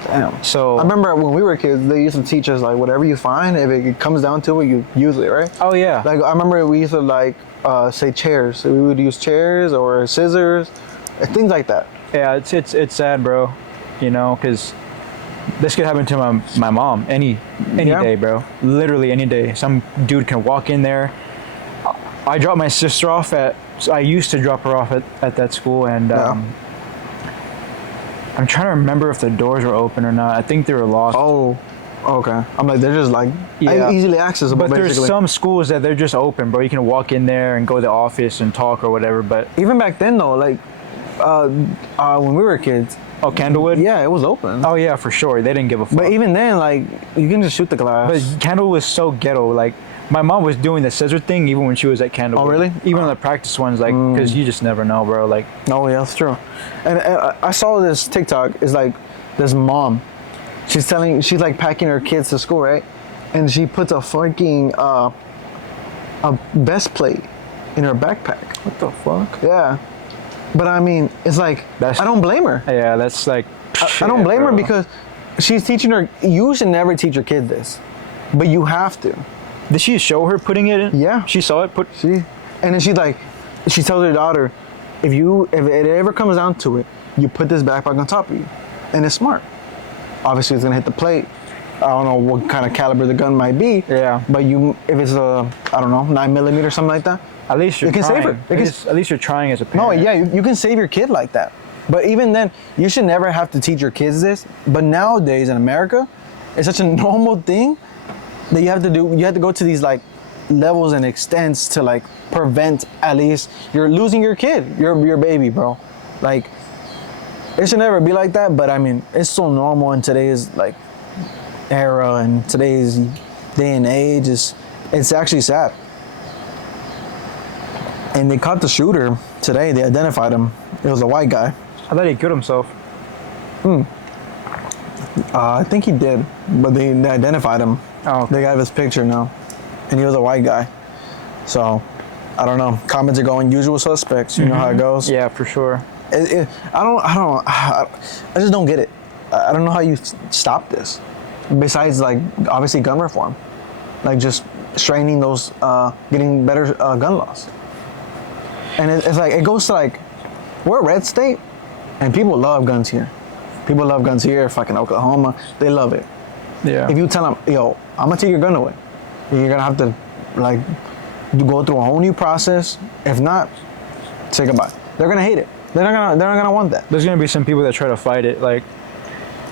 Damn. So I remember when we were kids, they used to teach us like whatever you find, if it comes down to it, you use it, right? Oh yeah. Like I remember we used to like say chairs. So we would use chairs or scissors, things like that. Yeah, it's sad, bro. You know, because this could happen to my mom any Yeah. day, bro. Literally any day. Some dude can walk in there. I dropped my sister off I used to drop her off at that school, and Yeah. I'm trying to remember if the doors were open or not. I think they were locked. Oh, okay. I'm like they're just like Yeah. easily accessible. But there's basically. some schools that they're just open, bro. You can walk in there and go to the office and talk or whatever. But Even back then though, like when we were kids, oh, Candlewood. yeah, it was open. Oh yeah, for sure. They didn't give a fuck. But even then, like you can just shoot the glass. But Candlewood was so ghetto. Like my mom was doing the scissor thing even when she was at Candlewood. Oh, really? Even on the practice ones, like because you just never know, bro. Like Oh yeah, that's true. And I saw this TikTok. It's like this mom. She's like packing her kids to school, right? And she puts a fucking a Best plate in her backpack. what the fuck? Yeah. But I mean, it's like That's- I don't blame her. Yeah, that's like. I don't blame her bro. because she's teaching her. You should never teach your kid this, but you have to. Did she show her putting it in? Yeah. She saw it put. See, and then she tells her daughter, if it ever comes down to it, you put this backpack on top of you, and it's smart. Obviously, it's gonna hit the plate. I don't know what kind of caliber the gun might be. Yeah. But if it's a, I don't know, 9mm, something like that. At least you're You can save trying. her. At least you're trying as a No, parent. yeah, you can save your kid like that. But even then, you should never have to teach your kids this. But nowadays in America, it's such a normal thing that you have to go to these like levels and extents to like prevent at least you're losing your kid, your baby, bro. Like it should never be like that. But I mean, it's so normal in today's like era and today's day and age. It's actually sad. And they caught the shooter today. They identified him. It was a white guy. I thought he killed himself. I think he did, but they identified him. Oh, okay. They got his picture now, and he was a white guy. So, I don't know. Comments are going usual suspects. You know how it goes. Yeah, for sure. I just don't get it. I don't know how you stop this. Besides, like obviously gun reform, like just straining those, getting better gun laws. And it's like it goes to like we're a red state, and people love guns here. People love guns here. Fucking Oklahoma, they love it. Yeah. If you tell them, yo, I'm gonna take your gun away, you're gonna have to like go through a whole new process. If not, say goodbye. They're gonna hate it. They're not gonna want that. There's gonna be some people that try to fight it. Like,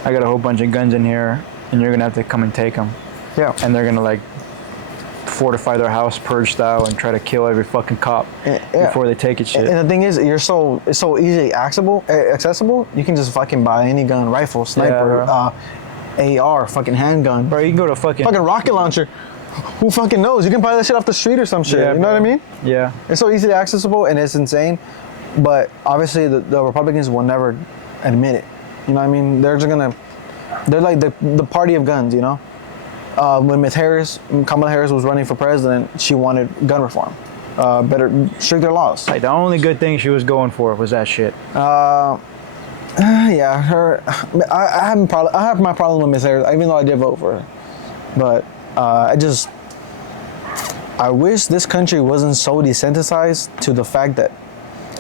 I got a whole bunch of guns in here, and you're gonna have to come and take them. Yeah. And they're gonna like fortify their house purge style and try to kill every fucking cop Yeah. before they take it. Shit. And the thing is, it's so easily accessible. You can just fucking buy any gun, rifle, sniper, AR, fucking handgun, Bro, you can go to fucking rocket launcher. Who fucking knows? You can buy that shit off the street or some shit. Yeah, you know what I bro. mean? Yeah. It's so easily accessible and it's insane. But obviously, the Republicans will never admit it. You know what I mean? They're like the party of guns. You know, when Kamala Harris was running for president, she wanted gun reform, stricter laws. Like the only good thing she was going for was that shit. Yeah, her. I have my problem with Miss Harris, even though I did vote for her. But I wish this country wasn't so desensitized to the fact that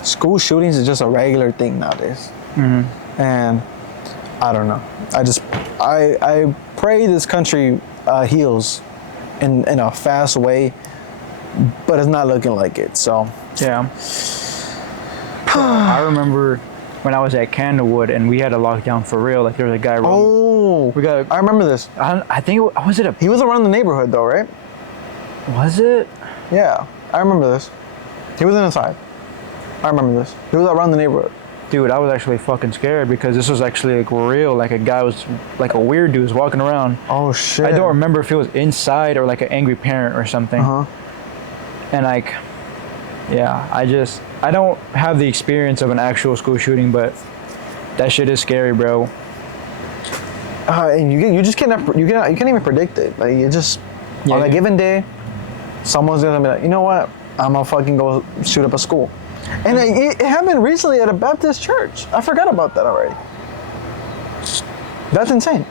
school shootings is just a regular thing nowadays. Mm-hmm. And I don't know. I pray this country heals in a fast way, but it's not looking like it. So Yeah. I remember when I was at Candlewood and we had a lockdown for real. Like there was a guy. I remember this. I think was it a. He was around the neighborhood though, right? Was it? Yeah, I remember this. He was inside. I remember this. He was around the neighborhood. Dude, I was actually fucking scared because this was actually like real. Like a guy was like a weird dude was walking around. Oh shit. I don't remember if it was inside or like an angry parent or something. And like, yeah, I don't have the experience of an actual school shooting, but that shit is scary, bro. And you just can't even predict it. Like you just on a given day, someone's gonna be like, you know what? I'm gonna fucking go shoot up a school. And it happened recently at a Baptist church. I forgot about that already. That's insane.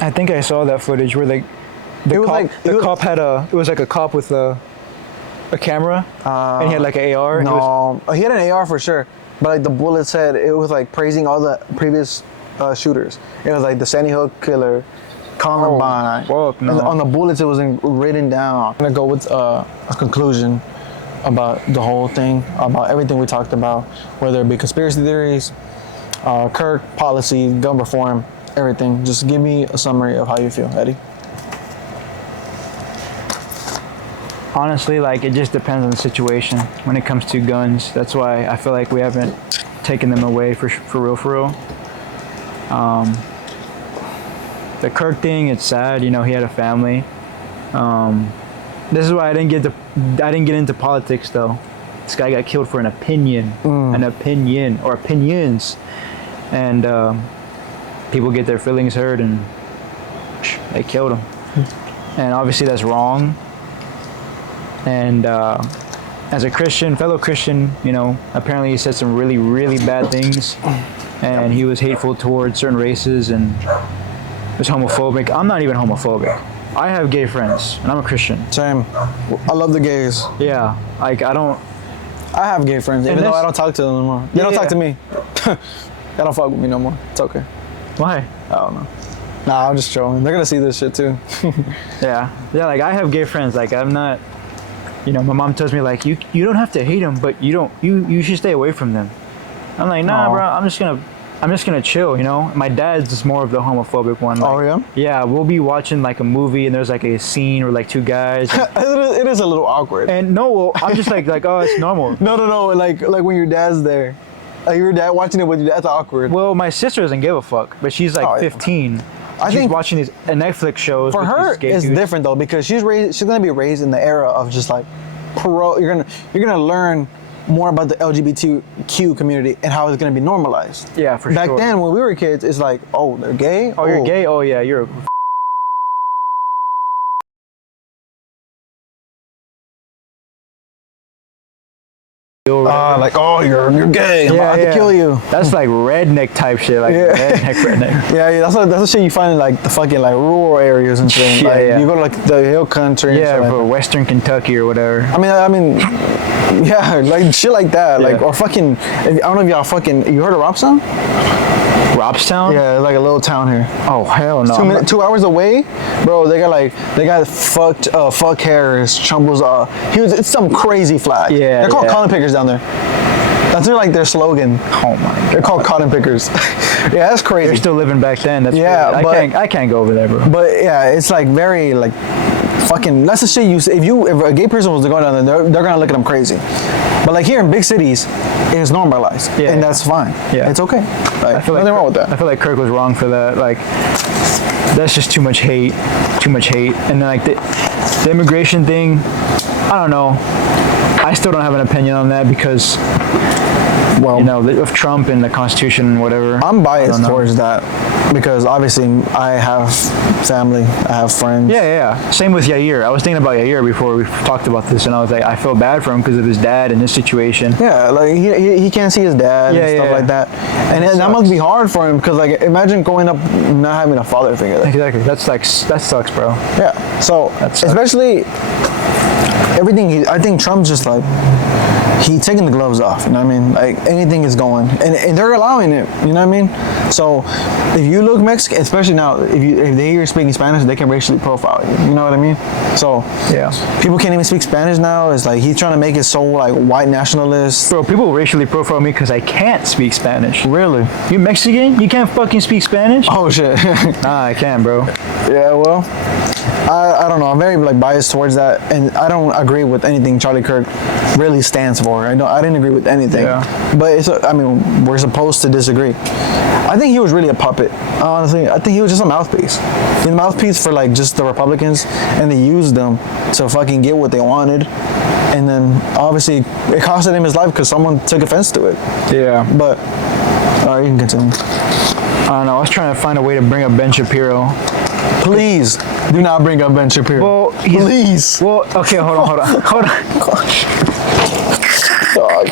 I think I saw that footage where the cop had it was like a cop with a camera, and he had like an AR. No, he had an AR for sure. But like the bullet said, it was like praising all the previous shooters. It was like the Sandy Hook killer, Columbine. Fuck no. And on the bullets, it was written down. I'm gonna go with a conclusion about the whole thing, about everything we talked about, whether it be conspiracy theories, Kirk, policy, gun reform, everything. Just give me a summary of how you feel, Eddie. Honestly, like, it just depends on the situation when it comes to guns. That's why I feel like we haven't taken them away for real. The Kirk thing, it's sad. You know, he had a family. This is why I didn't get into politics though. This guy got killed for an opinion, or opinions, and people get their feelings hurt, and they killed him. And obviously that's wrong. And as a Christian, fellow Christian, you know, apparently he said some really, really bad things, and he was hateful towards certain races and was homophobic. I'm not even homophobic. I have gay friends, and I'm a Christian. Same. I love the gays. Yeah, like I have gay friends, even though I don't talk to them anymore. They don't talk to me. They don't fuck with me no more. It's okay. Why? I don't know. Nah, I'm just trolling. They're gonna see this shit too. Yeah, like I have gay friends. Like I'm not, you know, my mom tells me like you don't have to hate them, but you should stay away from them. I'm like, nah, bro. I'm just gonna chill, you know. My dad's just more of the homophobic one. Like, oh yeah. Yeah, we'll be watching like a movie and there's like a scene where like two guys. It is a little awkward. And no, I'm just like oh, it's normal. No. Like when your dad's there, like your dad watching it with your dad's awkward. Well, my sister doesn't give a fuck, but she's like 15. I she's think watching these Netflix shows. For with her, these gay it's dudes. different though because she's gonna be raised in the era of just like you're gonna learn more about the LGBTQ community and how it's gonna be normalized. Yeah, for sure. Back then, when we were kids, it's like, oh, they're gay. Oh, you're gay. Oh yeah, you're. Like, oh, you're gay. I'm about to kill you. That's like redneck type shit. Like redneck. Yeah, that's the shit you find in like the fucking like rural areas and shit. Yeah, like, yeah. You go to like the hill country. Yeah, and shit for like Western Kentucky or whatever. I mean, yeah, like shit like that. Like, Yeah. or fucking, I don't know if y'all you heard of Robstown? Robstown? Yeah, it's like a little town here. Oh hell no. 2 hours away, bro. They got fuck Harris, Trumbull's. It's some crazy flag. Yeah, they're called yeah. cotton pickers down there. That's their slogan. Oh my God. They're called cotton pickers. Yeah, that's crazy. They're still living back then. That's Yeah, crazy. but- I can't go over there, bro. But yeah, it's like very like fucking. That's the shit you say. If a gay person was to go down there, they're gonna look at them crazy. But like here in big cities, it's normalized, Yeah. and that's fine. Yeah. It's okay. Like, I feel nothing wrong with I that. feel like Kirk was wrong for that. Like, that's just too much hate. And then like the immigration thing, I don't know. I still don't have an opinion on that because, Well, you know, of Trump and the Constitution and whatever. I'm I biased don't know. towards that because obviously I have family, I have friends. Yeah. Same with Yair. I was thinking about Yair before we talked about this, and I was like, I feel bad for him because of his dad and his situation. Yeah, like he can't see his dad and stuff like that, and that must be hard for him because like imagine growing up not having a father figure. Exactly. That sucks, bro. Yeah. So That sucks. especially everything. I think Trump's just like he taking the gloves off. You know what I mean? Like anything is going, and they're allowing it. You know what I mean? So if you look Mexican, especially now, if they hear you speaking Spanish, they can racially profile you. You know what I mean? So Yeah. people can't even speak Spanish now. It's like he's trying to make it so like white nationalist. Bro, people racially profile me because I can't speak Spanish. Really? You Mexican? You can't fucking speak Spanish? Oh shit. Nah, I can, bro. Yeah, well, I don't know. I'm very like biased towards that, and I don't agree with anything Charlie Kirk really stands for. I didn't agree with anything. Yeah. But we're supposed to disagree. I think he was really a puppet. Honestly, I think he was just a mouthpiece. He's a mouthpiece for like just the Republicans, and they used them to fucking get what they wanted. And then obviously it costed him his life because someone took offense to it. Yeah. But all right, you can continue. I don't know. I was trying to find a way to bring up Ben Shapiro. Please. Do not bring up Ben Shapiro. Well, please. Well, okay, hold on. Dog.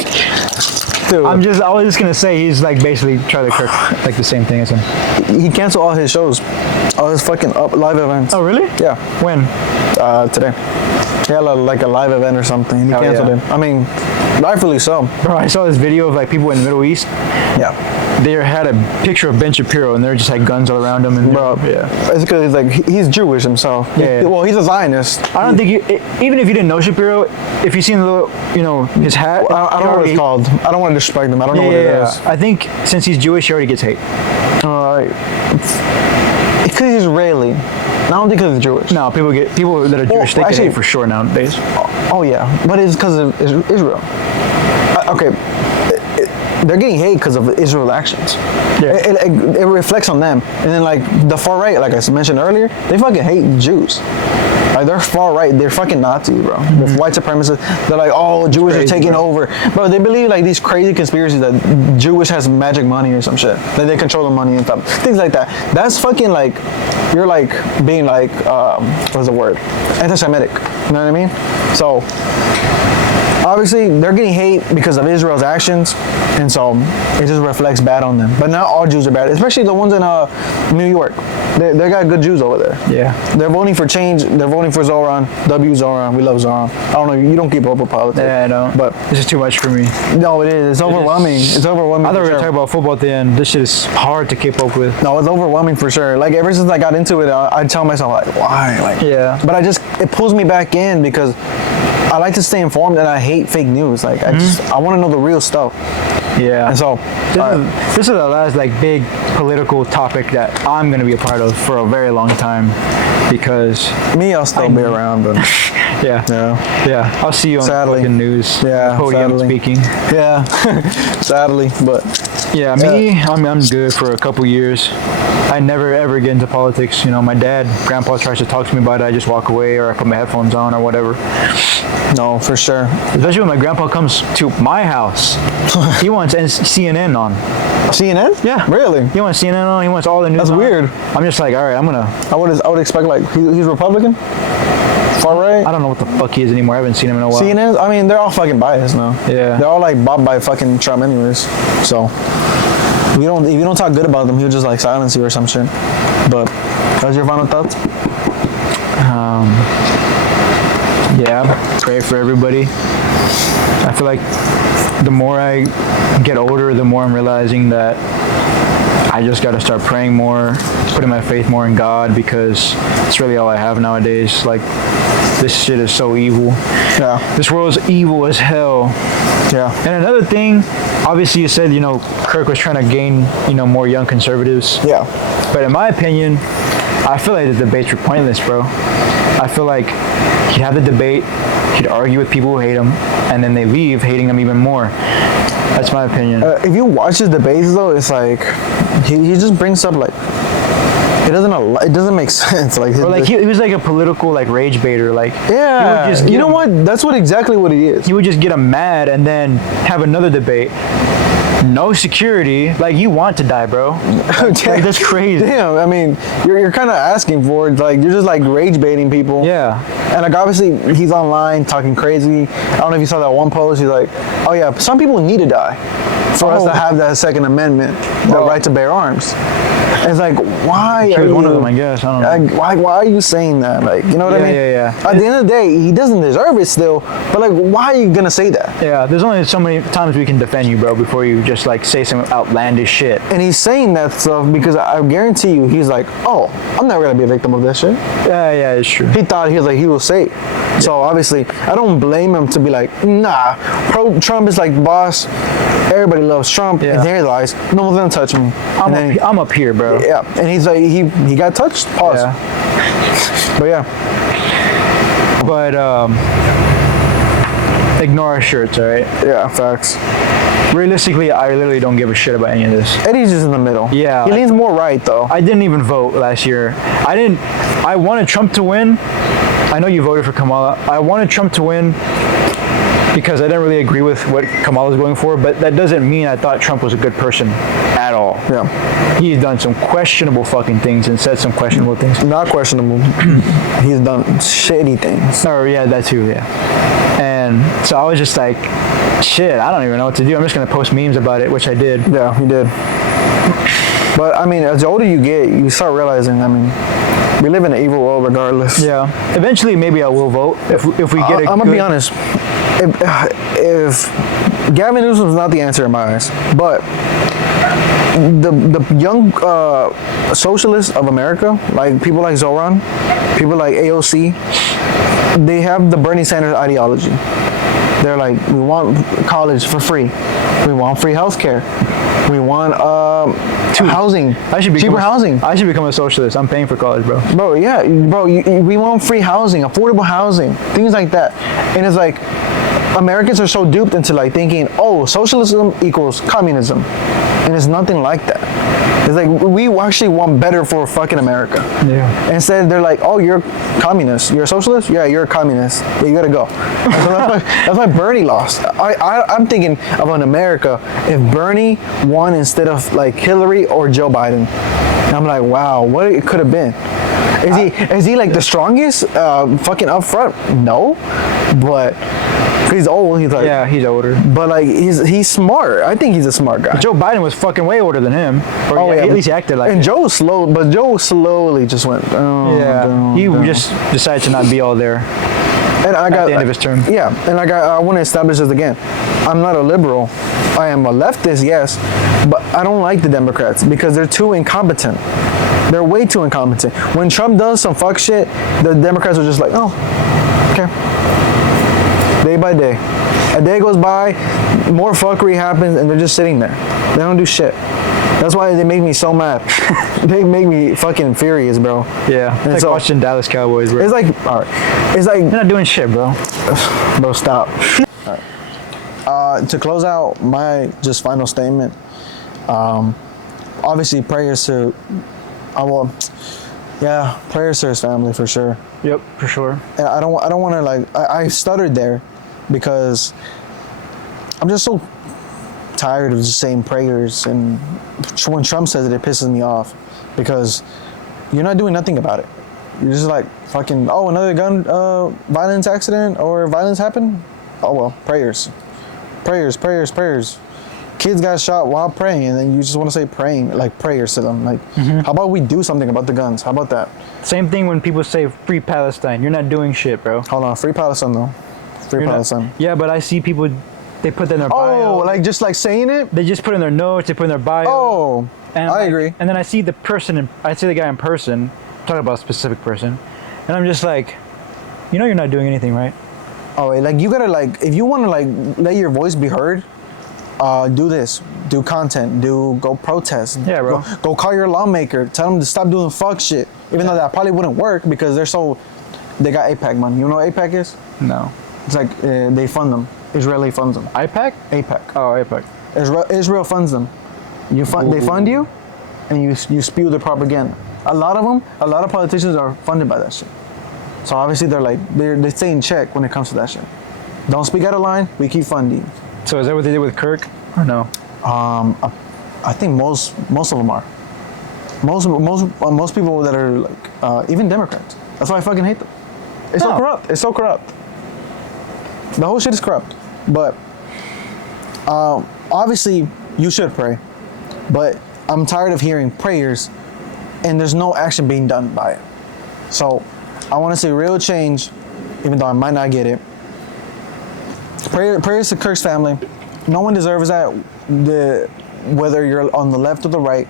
Dude, I was just gonna say he's like basically Charlie Kirk, like the same thing as him. he canceled all his shows, all his fucking live events. Oh, really? Yeah, When? today. He had like a live event or something. And he Oh, canceled yeah. it. I mean, rightfully so. Bro, I saw this video of like people in the Middle East. Yeah. They had a picture of Ben Shapiro, and they're just like guns all around him. And Bro, yeah. it's because like he's Jewish himself. Yeah. Well, he's a Zionist. I don't think even if you didn't know Shapiro, if you seen the his hat, I don't know what it's called. I don't want to disrespect him. I don't know what it is. I think since he's Jewish, he already gets hate. It's because he's Israeli. I don't think because he's Jewish. No, people that are Jewish, they get actually- hate for sure nowadays. Oh yeah, but it's because of Israel. Okay, they're getting hate because of Israel actions. Yeah. It reflects on them, and then like the far right, like I mentioned earlier, they fucking hate Jews. Like they're far right, they're fucking Nazi, bro. The white supremacists, they're like, oh, Jewish are crazy, taking bro. over. Bro, they believe like these crazy conspiracies that Jewish has magic money or some shit. That they control the money and stuff. Things like that. That's fucking like, you're like being like, what's the word? Anti-Semitic. You know what I mean? So, obviously, they're getting hate because of Israel's actions, and so it just reflects bad on them. But not all Jews are bad, especially the ones in New York. They got good Jews over there. Yeah. They're voting for change. They're voting for Zoran. Zoran. We love Zoran. I don't know. You don't keep up with politics. Yeah, I know. But This is too much for me. no, it is. It's overwhelming. It's overwhelming. I thought for we were sure. talking about football at the end. This shit is hard to keep up with. No, it's overwhelming for sure. Like ever since I got into it, I tell myself like, why? Like, Yeah. But it pulls me back in because I like to stay informed and I hate fake news. Like I want to know the real stuff. Yeah. And so This is the last like big political topic that I'm gonna be a part of for a very long time, because I'll still be around, but yeah, I'll see you on Sadly. the news. Yeah, podium sadly. speaking. yeah, sadly, but Yeah, me, I'm good for a couple years. I never ever get into politics. You know, my grandpa tries to talk to me about it. I just walk away, or I put my headphones on, or whatever. no, for sure. Especially when my grandpa comes to my house, he wants CNN on. CNN? Yeah. Really? He wants CNN on. He wants all the news. That's on. weird. I'm just like, all right, I would expect like he's Republican, far right. I don't know what the fuck he is anymore. I haven't seen him in a while. CNN. I mean, they're all fucking biased now. Yeah. They're all like bought by fucking Trump, anyways. So if you don't talk good about them, he'll just like silence you or some shit. But what's your final thoughts? Yeah, pray for everybody. I feel like the more I get older, the more I'm realizing that I just got to start praying more, putting my faith more in God, because it's really all I have nowadays. Like, this shit is so evil. Yeah. This world is evil as hell. Yeah. And another thing, obviously you said, Kirk was trying to gain, more young conservatives. Yeah. But in my opinion, I feel like the debates were pointless, bro. I feel like he'd have the debate, he'd argue with people who hate him, and then they leave hating him even more. That's my opinion. If you watch his debates though, it's like he just brings up like it doesn't make sense. Like Or like he was like a political like rage baiter. Like yeah, he would just you get know him- what? That's exactly what he is. He would just get him mad and then have another debate. No security. Like, you want to die, bro. Like, that's crazy. Damn, I mean, you're kind of asking for it. Like, you're just like rage baiting people. Yeah. And like, obviously, he's online talking crazy. I don't know if you saw that one post. He's like, oh yeah, some people need to die for us to have that Second Amendment, the right to bear arms. And it's like, why He are was you? one of them, I guess. I don't know. Like, why are you saying that? Like, you know what I mean? Yeah. At the end of the day, he doesn't deserve it still. But like, why are you gonna say that? Yeah, there's only so many times we can defend you, bro, before you just like say some outlandish shit. And he's saying that stuff because I guarantee you, he's like, oh, I'm never gonna be a victim of this shit. Yeah, it's true. He thought he was safe. So obviously, I don't blame him to be like, nah, Trump is like boss. Everybody loves Trump, Yeah. and there he lies. No one's gonna touch me. I'm up here, bro. Yeah, and he's like, he got touched. Pause. Yeah. But yeah, But ignore our shirts, all right? yeah, facts. Realistically, I literally don't give a shit about any of this. Eddie's just in the middle. Yeah, he leans more right though. I didn't even vote last year. I wanted Trump to win. I know you voted for Kamala. I wanted Trump to win because I didn't really agree with what Kamala was going for, but that doesn't mean I thought Trump was a good person at all. Yeah. He's done some questionable fucking things and said some questionable things. Not questionable. He's done shitty things. Or yeah, that too, yeah. And so I was just like, shit, I don't even know what to do. I'm just gonna post memes about it, which I did. Yeah, he did. But I mean, as the older you get, you start realizing, I mean, we live in an evil world regardless. Yeah. Eventually, maybe I will vote if we get a I'm good... gonna be honest. If Gavin Newsom's not the answer in my eyes, but the young socialists of America, like people like Zoran, people like AOC, they have the Bernie Sanders ideology. They're like, we want college for free. We want free healthcare. We want housing. Cheaper housing. I should become a socialist. I'm paying for college, bro. Bro, yeah, bro. We want free housing, affordable housing, things like that. And it's like, Americans are so duped into like thinking, oh, socialism equals communism, and it's nothing like that. It's like we actually want better for fucking America. Yeah. Instead, they're like, oh, you're communist. You're a socialist? Yeah, you're a communist. Yeah, you gotta go. So that's why Bernie lost. I'm thinking of an America if Bernie won instead of like Hillary or Joe Biden. And I'm like, wow, what it could have been. Is he like the strongest fucking up front? No, but he's old. He's like, Yeah, he's older. but like he's smart. I think he's a smart guy. Joe Biden was fucking way older than him. Or at least he acted like and it. Joe was slow, but Joe slowly just went. He just decided to not be all there and I got at the end of his term. Yeah, and I want to establish this again. I'm not a liberal. I am a leftist, yes, but I don't like the Democrats because they're too incompetent. They're way too incompetent. When Trump does some fuck shit, the Democrats are just like, oh, okay. Day by day. A day goes by, more fuckery happens, and they're just sitting there. They don't do shit. That's why they make me so mad. They make me fucking furious, bro. Yeah, it's like so, watching Dallas Cowboys, bro. It's like, all right. It's like, They're not doing shit, bro. bro, stop. All right. To close out my just final statement, obviously prayers to, prayers to his family for sure. Yep, for sure. And I don't want to like, I stuttered there because I'm just so tired of just saying prayers, and when Trump says it pisses me off because you're not doing nothing about it. You're just like fucking, oh, another gun violence accident or violence happened? Oh well, prayers. Kids got shot while praying, and then you just want to say praying, like prayers to them. Like, how about we do something about the guns? How about that? Same thing when people say free Palestine. You're not doing shit, bro. Hold on, free Palestine though. Free Palestine. Yeah, but I see people, they put that in their bio. Oh, like just like saying it? They just put in their notes, they put in their bio. Oh, and I agree. And then I see the person, I see the guy in person, talking about a specific person, and I'm just like, you know you're not doing anything, right? Oh, like you gotta like, if you want to like let your voice be heard, do this, do content, go protest. Yeah, bro. Go call your lawmaker, tell them to stop doing fuck shit. Even though that probably wouldn't work because they got AIPAC money. You know what AIPAC is? No. It's like they fund them. Israeli funds them. IPAC? AIPAC. Oh, IPAC. Israel funds them. They fund you, and you spew the propaganda. A lot of politicians are funded by that shit. So obviously they stay in check when it comes to that shit. Don't speak out of line. We keep funding. So is that what they did with Kirk, or no? I think most of them are. Most people that are like even Democrats. That's why I fucking hate them. It's so corrupt. It's so corrupt. The whole shit is corrupt. But obviously you should pray. But I'm tired of hearing prayers and there's no action being done by it. So I want to see real change, even though I might not get it. Prayers to Kirk's family. No one deserves that, whether you're on the left or the right.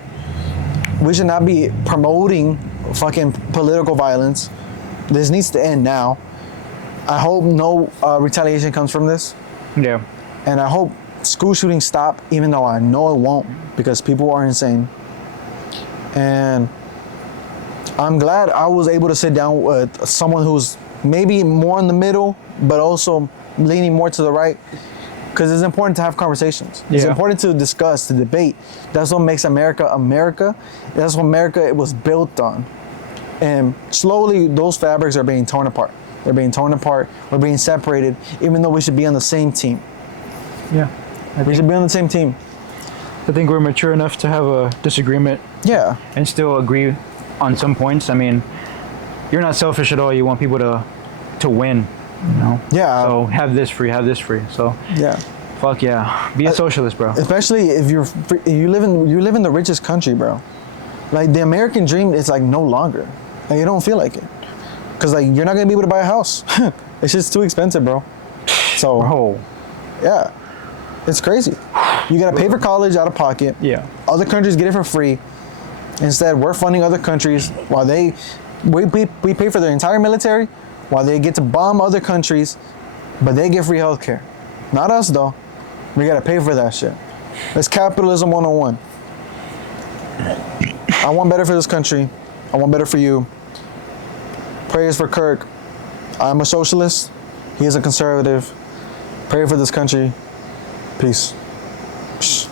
We should not be promoting fucking political violence. This needs to end now. I hope no retaliation comes from this. Yeah. And I hope school shootings stop, even though I know it won't, because people are insane. And I'm glad I was able to sit down with someone who's maybe more in the middle, but also leaning more to the right, because it's important to have conversations. It's important to discuss, to debate. That's what makes America America. That's what America was built on. And slowly, those fabrics are being torn apart. They're being torn apart. We're being separated, even though we should be on the same team. Yeah. We should be on the same team. I think we're mature enough to have a disagreement Yeah. and still agree on some points. I mean, you're not selfish at all. You want people to win, you know? Yeah. So have this free. So Yeah. fuck yeah. Be a socialist, bro. Especially if you live in the richest country, bro. Like the American dream is like no longer. Like you don't feel like it, cause like you're not gonna be able to buy a house. It's just too expensive, bro. So Oh. yeah, it's crazy. You gotta pay for college out of pocket. Yeah. Other countries get it for free. Instead, we're funding other countries while we pay for their entire military, while they get to bomb other countries, but they get free healthcare. Not us though. We gotta pay for that shit. It's capitalism 101. I want better for this country. I want better for you. Prayers for Kirk. I'm a socialist. He is a conservative. Pray for this country. Peace. Psh.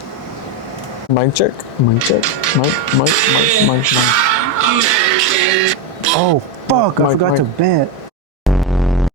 Mic check. Mic check. Mic. Oh fuck! I Mike, forgot Mike. to bet.